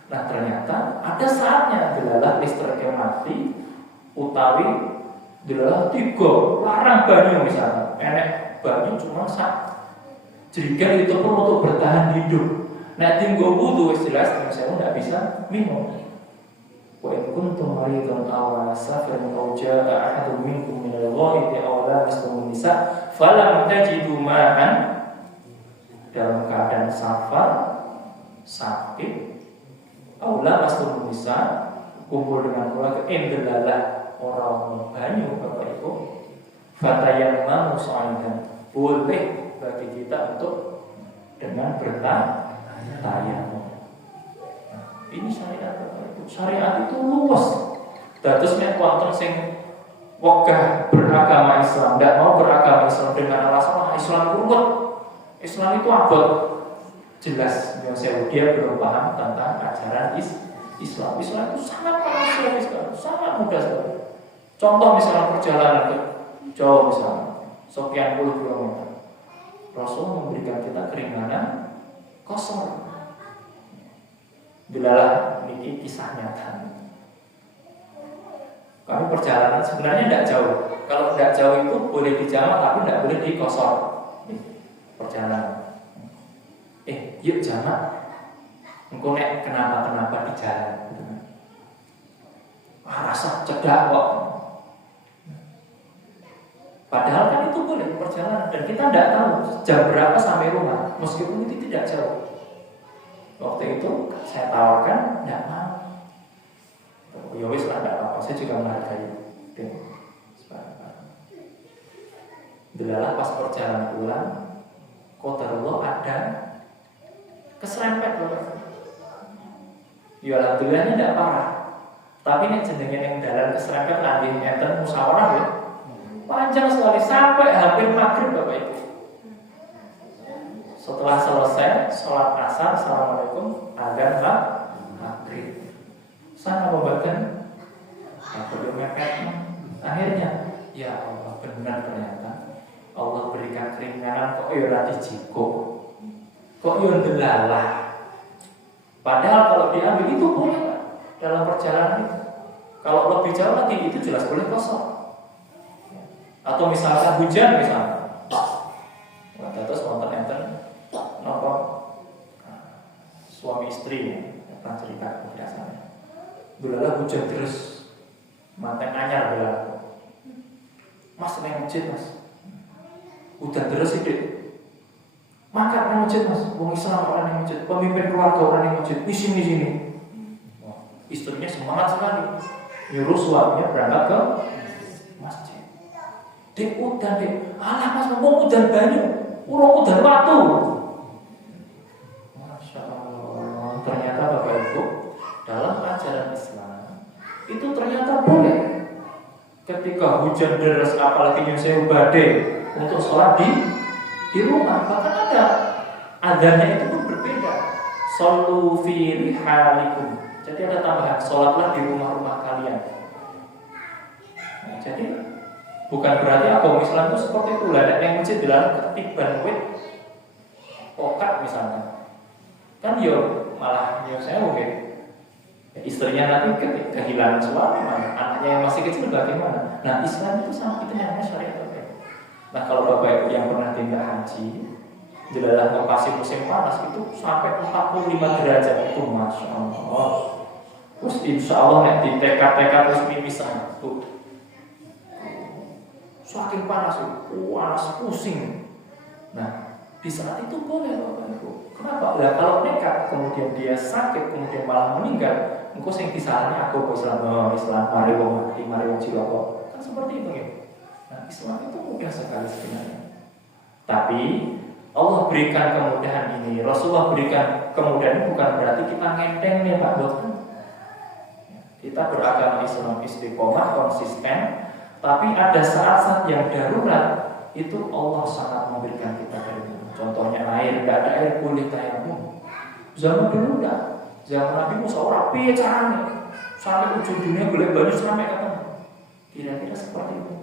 Nah ternyata ada saatnya delalah listriknya mati, utawi delalah 3 larang banyu misalnya. Enek banyu cuma sak jerigen itu pun untuk bertahan hidup. Nah tinggal wudu jelas saya tidak bisa minum. Wa in kuntum maridan aw 'ala safarin aw jaa'a ahadun minkum min al-ghaidi aw lamastum nisa falam tajidu ma'an, dalam keadaan safar, sakit, aw lamastum nisa, kumpul dengan keluarga, indelalah orang banyu Bapak Ibu, fatayammamu sha'idan, boleh bagi kita untuk dengan bertayamum. Ini syariat Bapak Ibu. Syariat itu luas. Dados nek wonten sing wegah beragama Islam, tidak mau beragama Islam dengan alasan Islam ruwet. Islam itu abot. Jelas, dia belum paham tentang ajaran Islam. Islam itu sangat manusiawi sekali, sangat mudah sekali. Contoh misalnya perjalanan ke Jawa misalnya, sekian puluh kilometer. Rasul memberikan kita keringanan kosong. Dilalah ini kisah nyata. Kami perjalanan sebenarnya tidak jauh. Kalau tidak jauh itu boleh dijamak tapi tidak boleh dikosor. Perjalanan. Yuk jamak. Engkau nek kenapa di jalan. Rasa cedak kok. Padahal kan itu boleh perjalanan dan kita tidak tahu jam berapa sampai rumah. Meskipun itu tidak jauh. Waktu itu saya tawarkan, tidak mau. Ya wis lah, tidak apa-apa. Saya juga menghargai. Delalah pas perjalanan pulang, qadarullah ada keserempet loh. Ya alhamdulillahnya tidak parah. Tapi ini jenenge yang dalam keserempet lagi enten musyawarah ya. Panjang sekali sampai hampir maghrib Bapak Ibu. Setelah selesai sholat asar, assalamualaikum, adzan maghrib. Saya membaca Ya Allah, benar ternyata Allah berikan keringanan kok ya ora dijiko. Kok ya ndelalah. Padahal kalau diambil itu boleh dalam perjalanan itu. Kalau lebih jauh lagi itu jelas boleh kosong. Atau misalkan hujan misalnya. Terus wonten-enten napa suami istri pernah cerita biasanya. Dulalah hujan terus. Manten anyar belah. Mas nang masjid Mas. Hujan terus sithik. Makan nang masjid Mas. Wong Islam orang nang masjid, pemimpin keluarga orang nang masjid. Di sini. Istrinya semangat sekali. Nyuruh suaminya berangkat ke masjid. Dek udan dek. Alah Mas, mau udan banyu. Urung udan watu. Masya Allah. Ternyata Bapak Ibu dalam ajaran Islam itu ternyata boleh. Ketika hujan deras apalagi nyusul badai untuk sholat di rumah, bahkan ada adanya itu pun berbeda. Shollu fi rihalikum. Jadi ada tambahan, sholatlah di rumah-rumah kalian. Nah, jadi bukan berarti agama Islam itu seperti itu. Ada yang masjid dilarang ketiban wit pokat misalnya. Kan malah saya mungkin istrinya nanti kehilangan suami, anaknya yang masih kecil bagaimana? Nah Islam itu sama, itu namanya syariat. Nah kalau Bapak Ibu yang pernah tinggal haji, jelas lokasi musim panas itu sampai 45 derajat itu, Masya Allah. Terus insya Allah di TK terus mimisan tuh. Semakin panas pusing. Nah di saat itu boleh Bapak Ibu. Kenapa? Ya, kalau nekat kemudian dia sakit kemudian malah meninggal, engkau sing disalahnya aku Islam, Islam mari wong mati, mari wong cilaka. Kan seperti itu ya. Nah, Islam itu mudah sekali sebenarnya. Tapi Allah berikan kemudahan ini, Rasulullah berikan kemudahan ini bukan berarti kita ngenteng nih Pak Dokter. Kita beragama Islam istiqomah, konsisten, tapi ada saat-saat yang darurat itu Allah sangat memberikan kita keringanan. Contohnya air, tidak ada air boleh tayamum. Zaman dulu enggak. Zaman Nabi Musa orang piye carane sampai ujung dunia boleh banyu sampai kapan? Kira-kira seperti itu.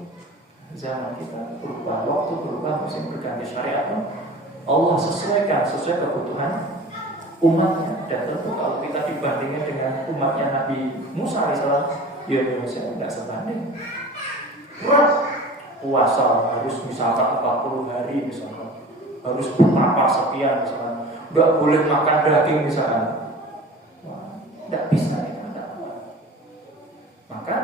Zaman kita berubah, waktu berubah, musim berganti, syariat Allah sesuai kebutuhan umatnya. Dan tentu kalau kita dibandingkan dengan umatnya Nabi Musa AS, ya Indonesia tidak sebanding. Puasa harus misalkan 40 hari misalkan, harus berapa sekian misalkan, tidak boleh makan daging misalkan. Tidak bisa, itu tidak kuat. Maka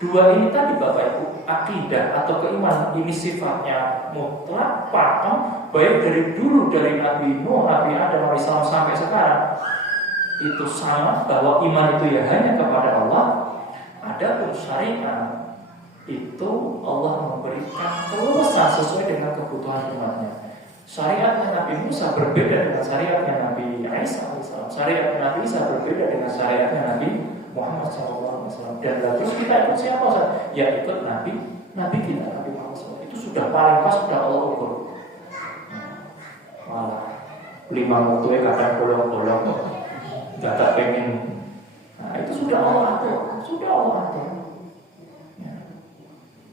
dua ini tadi Bapak Ibu, akidah atau keimanan ini sifatnya mutlak, pakem, baik dari dulu, dari Nabi Nuh, Nabi Adam, Nabi Salam sampai sekarang itu sama, bahwa iman itu ya hanya kepada Allah. Adapun syariat itu Allah memberikan keluasan sesuai dengan kebutuhan umatnya. Syariatnya Nabi Musa berbeda dengan syariatnya Nabi Isa AS. Syariatnya Nabi Isa berbeda dengan syariatnya Nabi Muhammad SAW. Dan terus kita ikut siapa? Ya ikut Nabi kita, Nabi Muhammad SAW. Itu sudah paling pas, sudah Allah ukur. Malah 5 waktunya kadang bolong-bolong, gak pengen. Nah itu sudah Allah atur,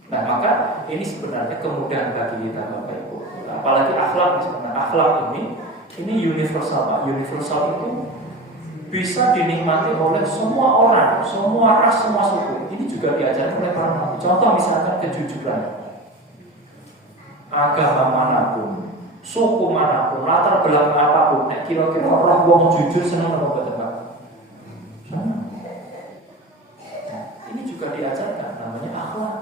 Nah maka ini sebenarnya kemudahan bagi kita Bapak Ibu. Apalagi akhlak misalnya, akhlak ini universal Pak. Universal itu bisa dinikmati oleh semua orang, semua ras, semua suku. Ini juga diajarkan oleh para nabi. Contoh misalkan kejujuran. Agama manapun, suku manapun, latar belakang apapun, kira-kira orang wong jujur senang apa enggak Pak? Senang. Ini juga diajarkan, namanya akhlak.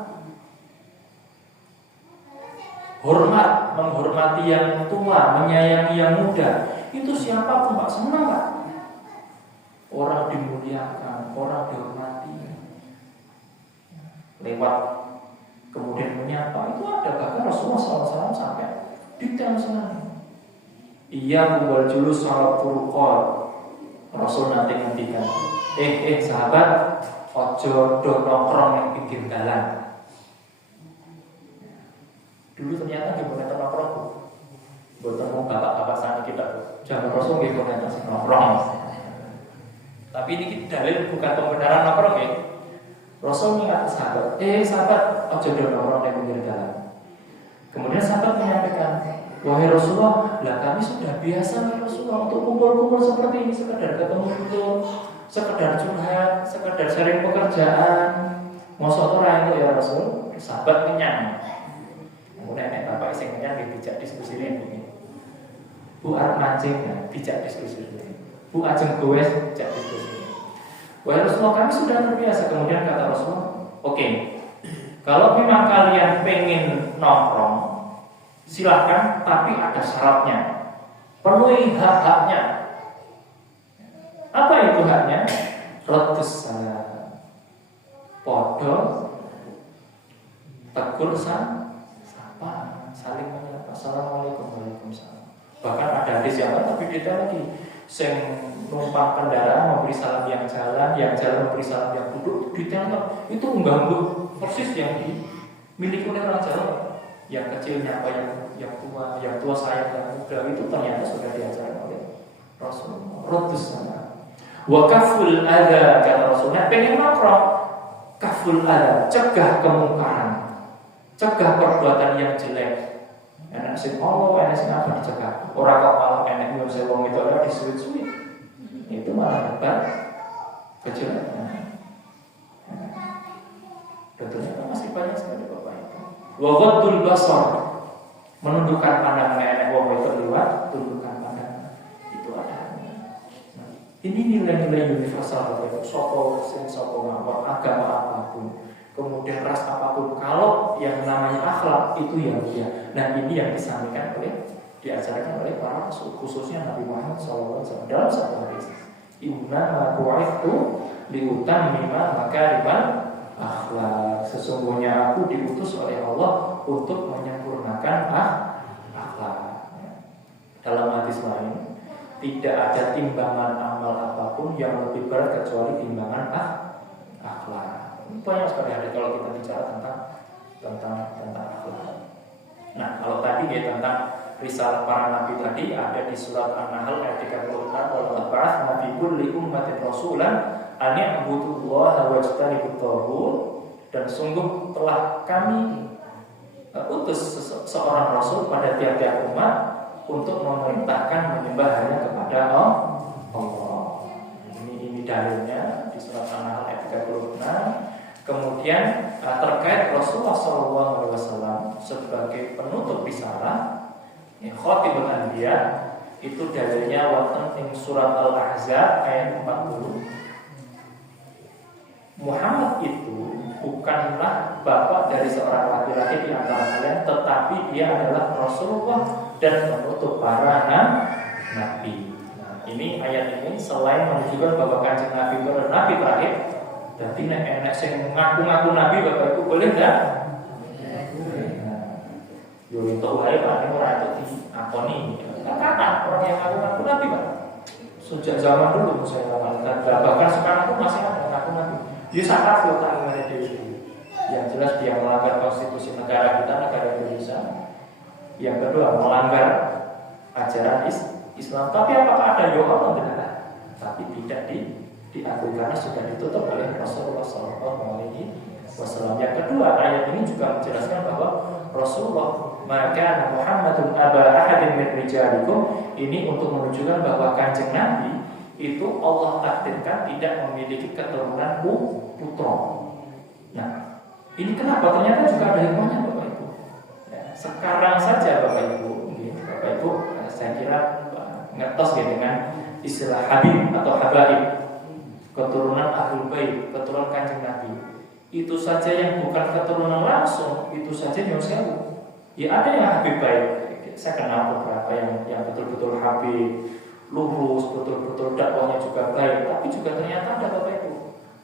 Hormat, menghormati yang tua, menyayangi yang muda. Itu siapapun Pak, senang Pak. Orang dimuliakan, orang dihormati. Lewat kemudian menyapa, itu ada. Bahkan Rasulullah SAW sampai detail sekali. Iya membuat julus salat furqan. Rasul nanti ngendikan, sahabat, ojo do nongkrong yang pinggir jalan. Dulu ternyata di komentar nongkrong, buat temu bapak-bapak sana kita, jangan Rasul di komentar nongkrong. Tapi ini dalil bukan pembenaran nongkrong ya. Rasul mengingatkan sahabat, sahabat, ojo dorong nek pinggir jalan. Kemudian sahabat menyampaikan, wahai Rasulullah, lah kami sudah biasa nih Rasulullah untuk kumpul-kumpul seperti ini, sekedar ketemu dulu, sekedar curhat, sekedar sharing pekerjaan. Mosok ora itu ya Rasul, sahabat kenyang. Kemudian nek bapak sing kenyang dijak diskusi ini. Bu arep mancing ya, dijak diskusi ini. Bu ajeng goes dijak diskusi. Wahai Rasulullah, kami sudah terbiasa. Kemudian kata Rasulullah, oke, kalau memang kalian pengen nongkrong, silahkan, tapi ada syaratnya. Penuhi hak-haknya. Apa itu haknya? Raddus salam, podo, tegur sapa, saling menyapa. Assalamualaikum, waalaikumsalam. Bahkan ada hadis yang lain lebih detail lagi. Sing numpang kendaraan memberi salam yang jalan memberi salam yang duduk, detail. Itu mengganggu persis yang dimiliki oleh orang Jawa. Yang kecil nyapa yang tua sayang yang muda, itu ternyata sudah diajarkan oleh Rasulullah. Raddus salam. Wa kaful adza, kata Rasulullah, pengen nongkrong, kaful adza, cegah kemungkaran, cegah perbuatan yang jelek. Enak sing enak sing apa dicegah. Ora kok malah enak nyuwun sewu itu ora disuwit-suwit. Itu malah hebat kejelekan. Tentunya masih banyak sekali Bapak Ibu. Wa ghaddul basar, menundukkan pandangan enak wong itu lewat tundukkan pandangan. Itu ada. Ini nilai-nilai universal Bapak Ibu. Soko ngawur agama apapun, kemudian ras apapun, kalau yang namanya akhlak itu ya mulia. Nah ini yang disampaikan diajarkan oleh para rasul, khususnya Nabi Muhammad SAW dalam satu hadis. Inna bu'ithu liutammima makarimal akhlak. Sesungguhnya aku diutus oleh Allah untuk menyempurnakan akhlak. Dalam hadis lain, tidak ada timbangan amal apapun yang lebih berat kecuali timbangan akhlak. Banyak sekali ada kalau kita bicara tentang akhlak. Nah, kalau tadi ya tentang risalah para nabi tadi ada di surat An-Nahl ayat 36, wa ba'atsna fi kulli ummatin rasulan an ya'budullaha wajtanibut taghut, dan sungguh telah kami utus seorang rasul pada tiap-tiap umat untuk memerintahkan menyembah hanya kepada Allah. Ini dalilnya di surat An-Nahl ayat 36. Kemudian terkait Rasulullah SAW sebagai penutup risalah, Khatibul Anbiya, itu dalilnya wonten ing surat Al-Ahzab ayat 40. Muhammad itu bukanlah bapak dari seorang laki-laki di antara kalian, tetapi dia adalah Rasulullah dan penutup para nabi. Nah, ini ayat ini selain menunjukkan bahwa Kanjeng Nabi itu adalah nabi terakhir. Jadi enak sing ngaku-ngaku nabi Bapak Ibu boleh enggak? Yo itu wae Pak, ora itu diakoni. Kata orang yang ngaku-ngaku nabi Pak. Sejak zaman dulu saya katakan, bahkan sekarang pun masih ada ngaku nabi. Dia sangat bertanggung jawab. Yang jelas dia melanggar konstitusi negara kita, negara Indonesia. Yang kedua melanggar ajaran Islam. Tapi apakah ada Allah benar? Tapi tidak diakui karena sudah ditutup oleh Rasulullah SAW. Yang kedua, ayat ini juga menjelaskan bahwa Rasulullah maka Muhammadun aba ahadin min rijalikum, ini untuk menunjukkan bahwa Kanjeng Nabi itu Allah takdirkan tidak memiliki keturunan putra. Nah, ini kenapa? Ternyata juga ada hikmahnya Bapak Ibu. Ya, sekarang saja Bapak Ibu, saya kira ngetos ya dengan istilah Habib atau Habaib, keturunan Ahlul Bait, keturunan Kanjeng Nabi. Itu saja yang bukan keturunan langsung, itu saja yang sewu. Ya ada yang Habib baik. Saya kenal beberapa yang betul-betul Habib, lurus, betul-betul dakwahnya juga baik. Tapi juga ternyata ada Bapak Ibu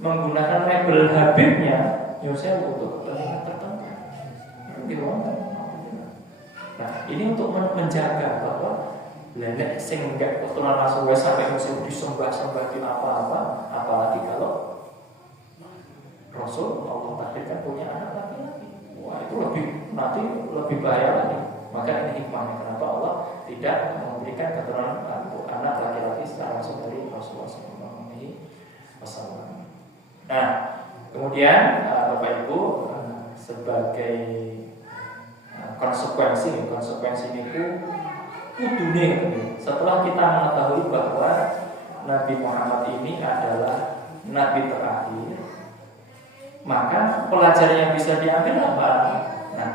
menggunakan label Habibnya, yang sewu untuk kepentingan tertentu. Nah, ini untuk menjaga bahwa nenek sing enggak keturunan langsung sampai musim disembah-sembah di apa-apa, apalagi kalau Rasul Allah takdirkan punya anak laki-laki. Wah, itu lebih bahaya lagi. Maka ini hikmahnya kenapa Allah tidak memberikan keturunan anak laki-laki secara langsung dari Rasulullah SAW. Nah, Kemudian Bapak Ibu sebagai konsekuensi niku kudune setelah kita mengetahui bahwa Nabi Muhammad ini adalah Nabi terakhir, maka pelajaran yang bisa diambil apa? Nah,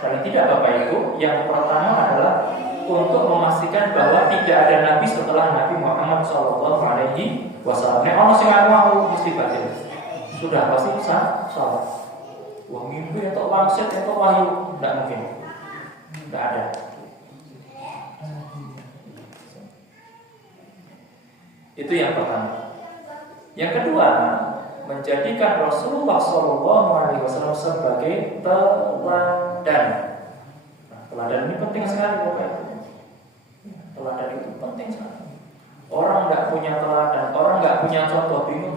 paling tidak Bapak Ibu, yang pertama adalah untuk memastikan bahwa tidak ada Nabi setelah Nabi Muhammad SAW. Nek ono sing mau mesti batin. Sudah pasti salah. Wah mimpi atau wangsit atau wahyu, tidak mungkin, tidak ada. Itu yang pertama. Yang kedua, menjadikan Rasulullah SAW sebagai teladan. Nah, teladan ini penting sekali Bapak Ibu. Teladan itu penting sekali. Orang nggak punya teladan, orang nggak punya contoh, bingung.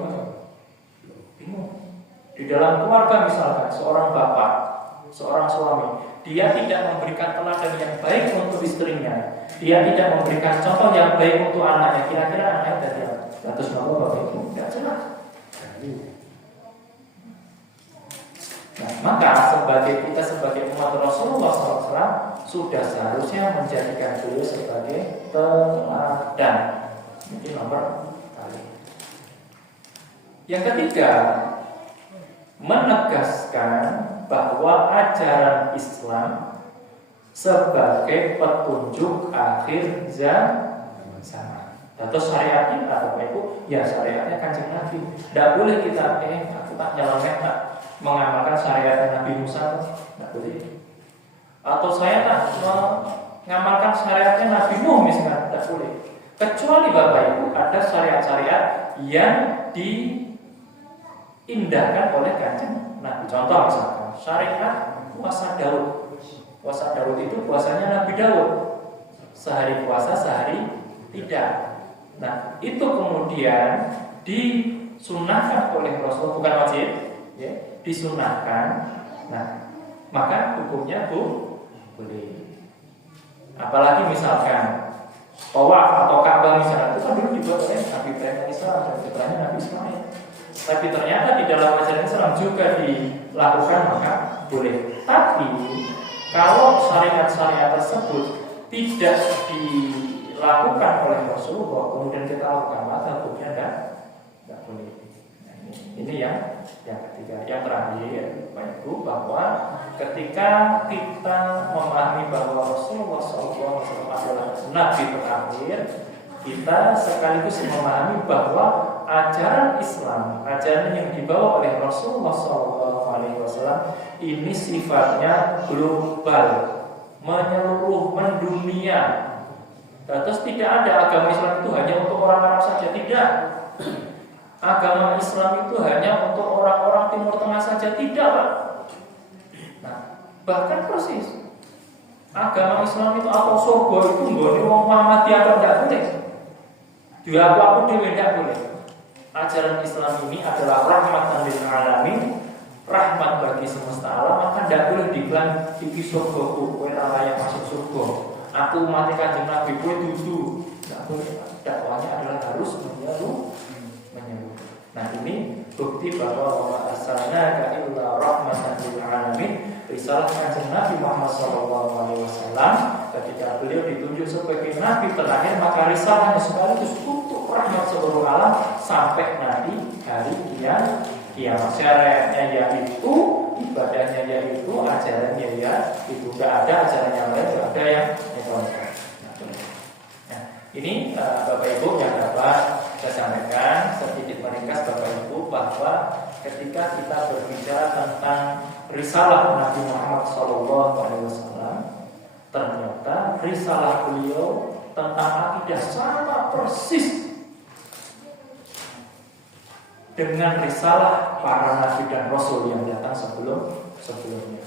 Di dalam keluarga misalkan seorang bapak, seorang suami, dia tidak memberikan teladan yang baik untuk istrinya, dia tidak memberikan contoh yang baik untuk anaknya. Kira-kira anaknya dari atas bawah Bapak Ibu tidak jelas. Nah, maka kita sebagai umat Rasulullah SAW sudah seharusnya menjadikan beliau sebagai teladan. Ini nomor kali. Yang ketiga, menegaskan bahwa ajaran Islam sebagai petunjuk akhir zaman. Atau syariat kita Bapak Ibu, ya syariatnya Kanjeng Nabi. Tidak boleh kita aku tak nyeloneh tak mengamalkan syariat Nabi Musa, tidak boleh. Atau saya tak mengamalkan syariatnya Nabi Nuh misalkan, tidak boleh. Kecuali Bapak Ibu ada syariat-syariat yang diindahkan oleh Kanjeng Nabi. Contoh misalkan syariat puasa Daud. Puasa Daud itu puasanya Nabi Daud. Sehari puasa, sehari tidak. Nah, itu kemudian disunahkan oleh Rasul, bukan wajib, ya, disunahkan. Nah, maka hukumnya boleh. Apalagi misalkan tawaf atau Ka'bah misalnya, itu kan dulu dibuat oleh Nabi Ibrahim Islam dan putranya Nabi Ismail. Tapi ternyata di dalam ajaran Islam juga dilakukan, maka boleh. Tapi kalau syariat-syariat tersebut tidak dilakukan oleh Rasulullah, kemudian kita lakukan, maka hukumnya tidak boleh. Nah, ini yang ketiga. Yang terakhir, Bapak Ibu, bahwa ketika kita memahami bahwa Rasulullah SAW adalah Nabi terakhir, kita sekaligus memahami bahwa ajaran Islam, ajaran yang dibawa oleh Rasulullah SAW ini sifatnya global, menyeluruh, mendunia. Terus tidak ada agama Islam itu hanya untuk orang Arab saja, tidak. Agama Islam itu hanya untuk orang-orang Timur Tengah saja, tidak, Pak. Nah, bahkan persis agama Islam itu atau surga itu nggone wong mati atau tidak boleh. Dia aku dhewe tidak boleh. Ajaran Islam ini adalah rahmatan lil alamin, rahmat bagi semesta alam, maka tidak boleh dibilang iki surgaku, kowe ora layak masuk surga. Aku mati Kanjeng Nabi, kowe dudu. Tidak boleh. Dakwahnya adalah harus menyeluruh. Nah, ini bukti bahwa wa arsalnaka illa rahmatan lil alamin. Risalah Kanjeng Nabi Muhammad SAW ketika beliau ditunjuk sebagai Nabi terakhir, maka risalahnya sekaligus untuk rahmat seluruh alam sampai nanti hari kiamat. Syariatnya yaitu, ibadahnya yaitu, ajarannya yaitu. Tidak ada ajaran yang lain, tidak ada yang kontra. Nah, ini Bapak Ibu yang dapat saya sampaikan sedikit meringkas Bapak Ibu, bahwa ketika kita berbicara tentang risalah Nabi Muhammad SAW, ternyata risalah beliau tentang akidah sama persis dengan risalah para nabi dan rasul yang datang sebelumnya.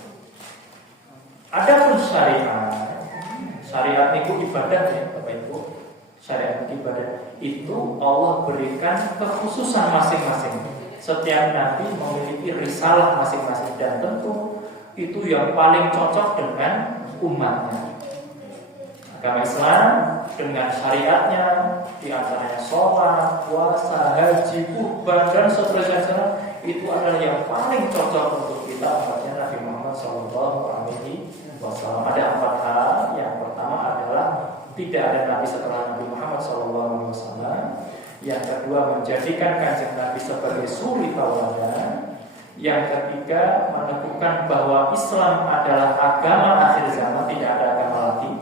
Adapun syariat itu ibadah ya Bapak Ibu. Syariat ibadah itu Allah berikan kekhususan masing-masing. Setiap nabi memiliki risalah masing-masing, dan tentu itu yang paling cocok dengan umatnya. Agama Islam dengan syariatnya, di antaranya sholat, puasa, haji, kurban, dan seterusnya, itu adalah yang paling cocok untuk kita umatnya Nabi Muhammad SAW. Ada 4 hal. Yang pertama adalah tidak ada Nabi setelah Nabi Muhammad SAW. Yang kedua, menjadikan kanjeng Nabi sebagai suri tauladan. Yang ketiga, meneguhkan bahwa Islam adalah agama akhir zaman, tidak ada agama lagi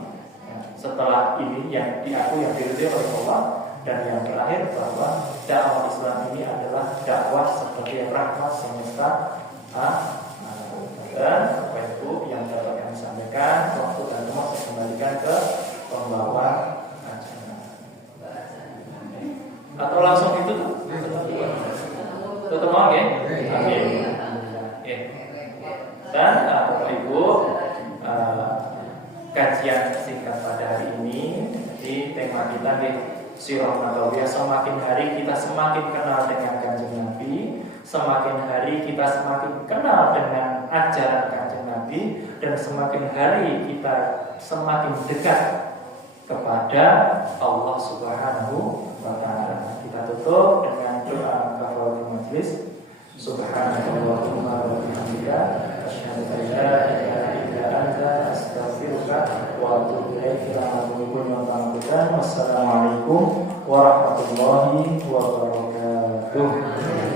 setelah ini yang diakui, yang diridhoi oleh Allah. Dan yang terakhir, bahwa dakwah Islam ini adalah dakwah sebagai rahmat semesta alam. Dan Bapak Ibu yang dapat kami sampaikan, waktu dan tempat saya kembalikan ke pembawa acara. Atau langsung itu tutup mau ya? Amin. Dan Bapak Ibu, kajian singkat pada hari ini di tema kita di Sirah Nabawiyah. Semakin hari kita semakin kenal dengan kanjeng Nabi, semakin hari kita semakin kenal dengan ajaran kanjeng Nabi, dan semakin hari kita semakin dekat kepada Allah Subhanahu wa Ta'ala. Kita tutup dengan doa kafaratul majelis. Subhanallahumma wa bihamdika asyhadu an la ilaha illa anta astaghfiruka wa atubu ilaika. Wassalamualaikum warahmatullahi wabarakatuh.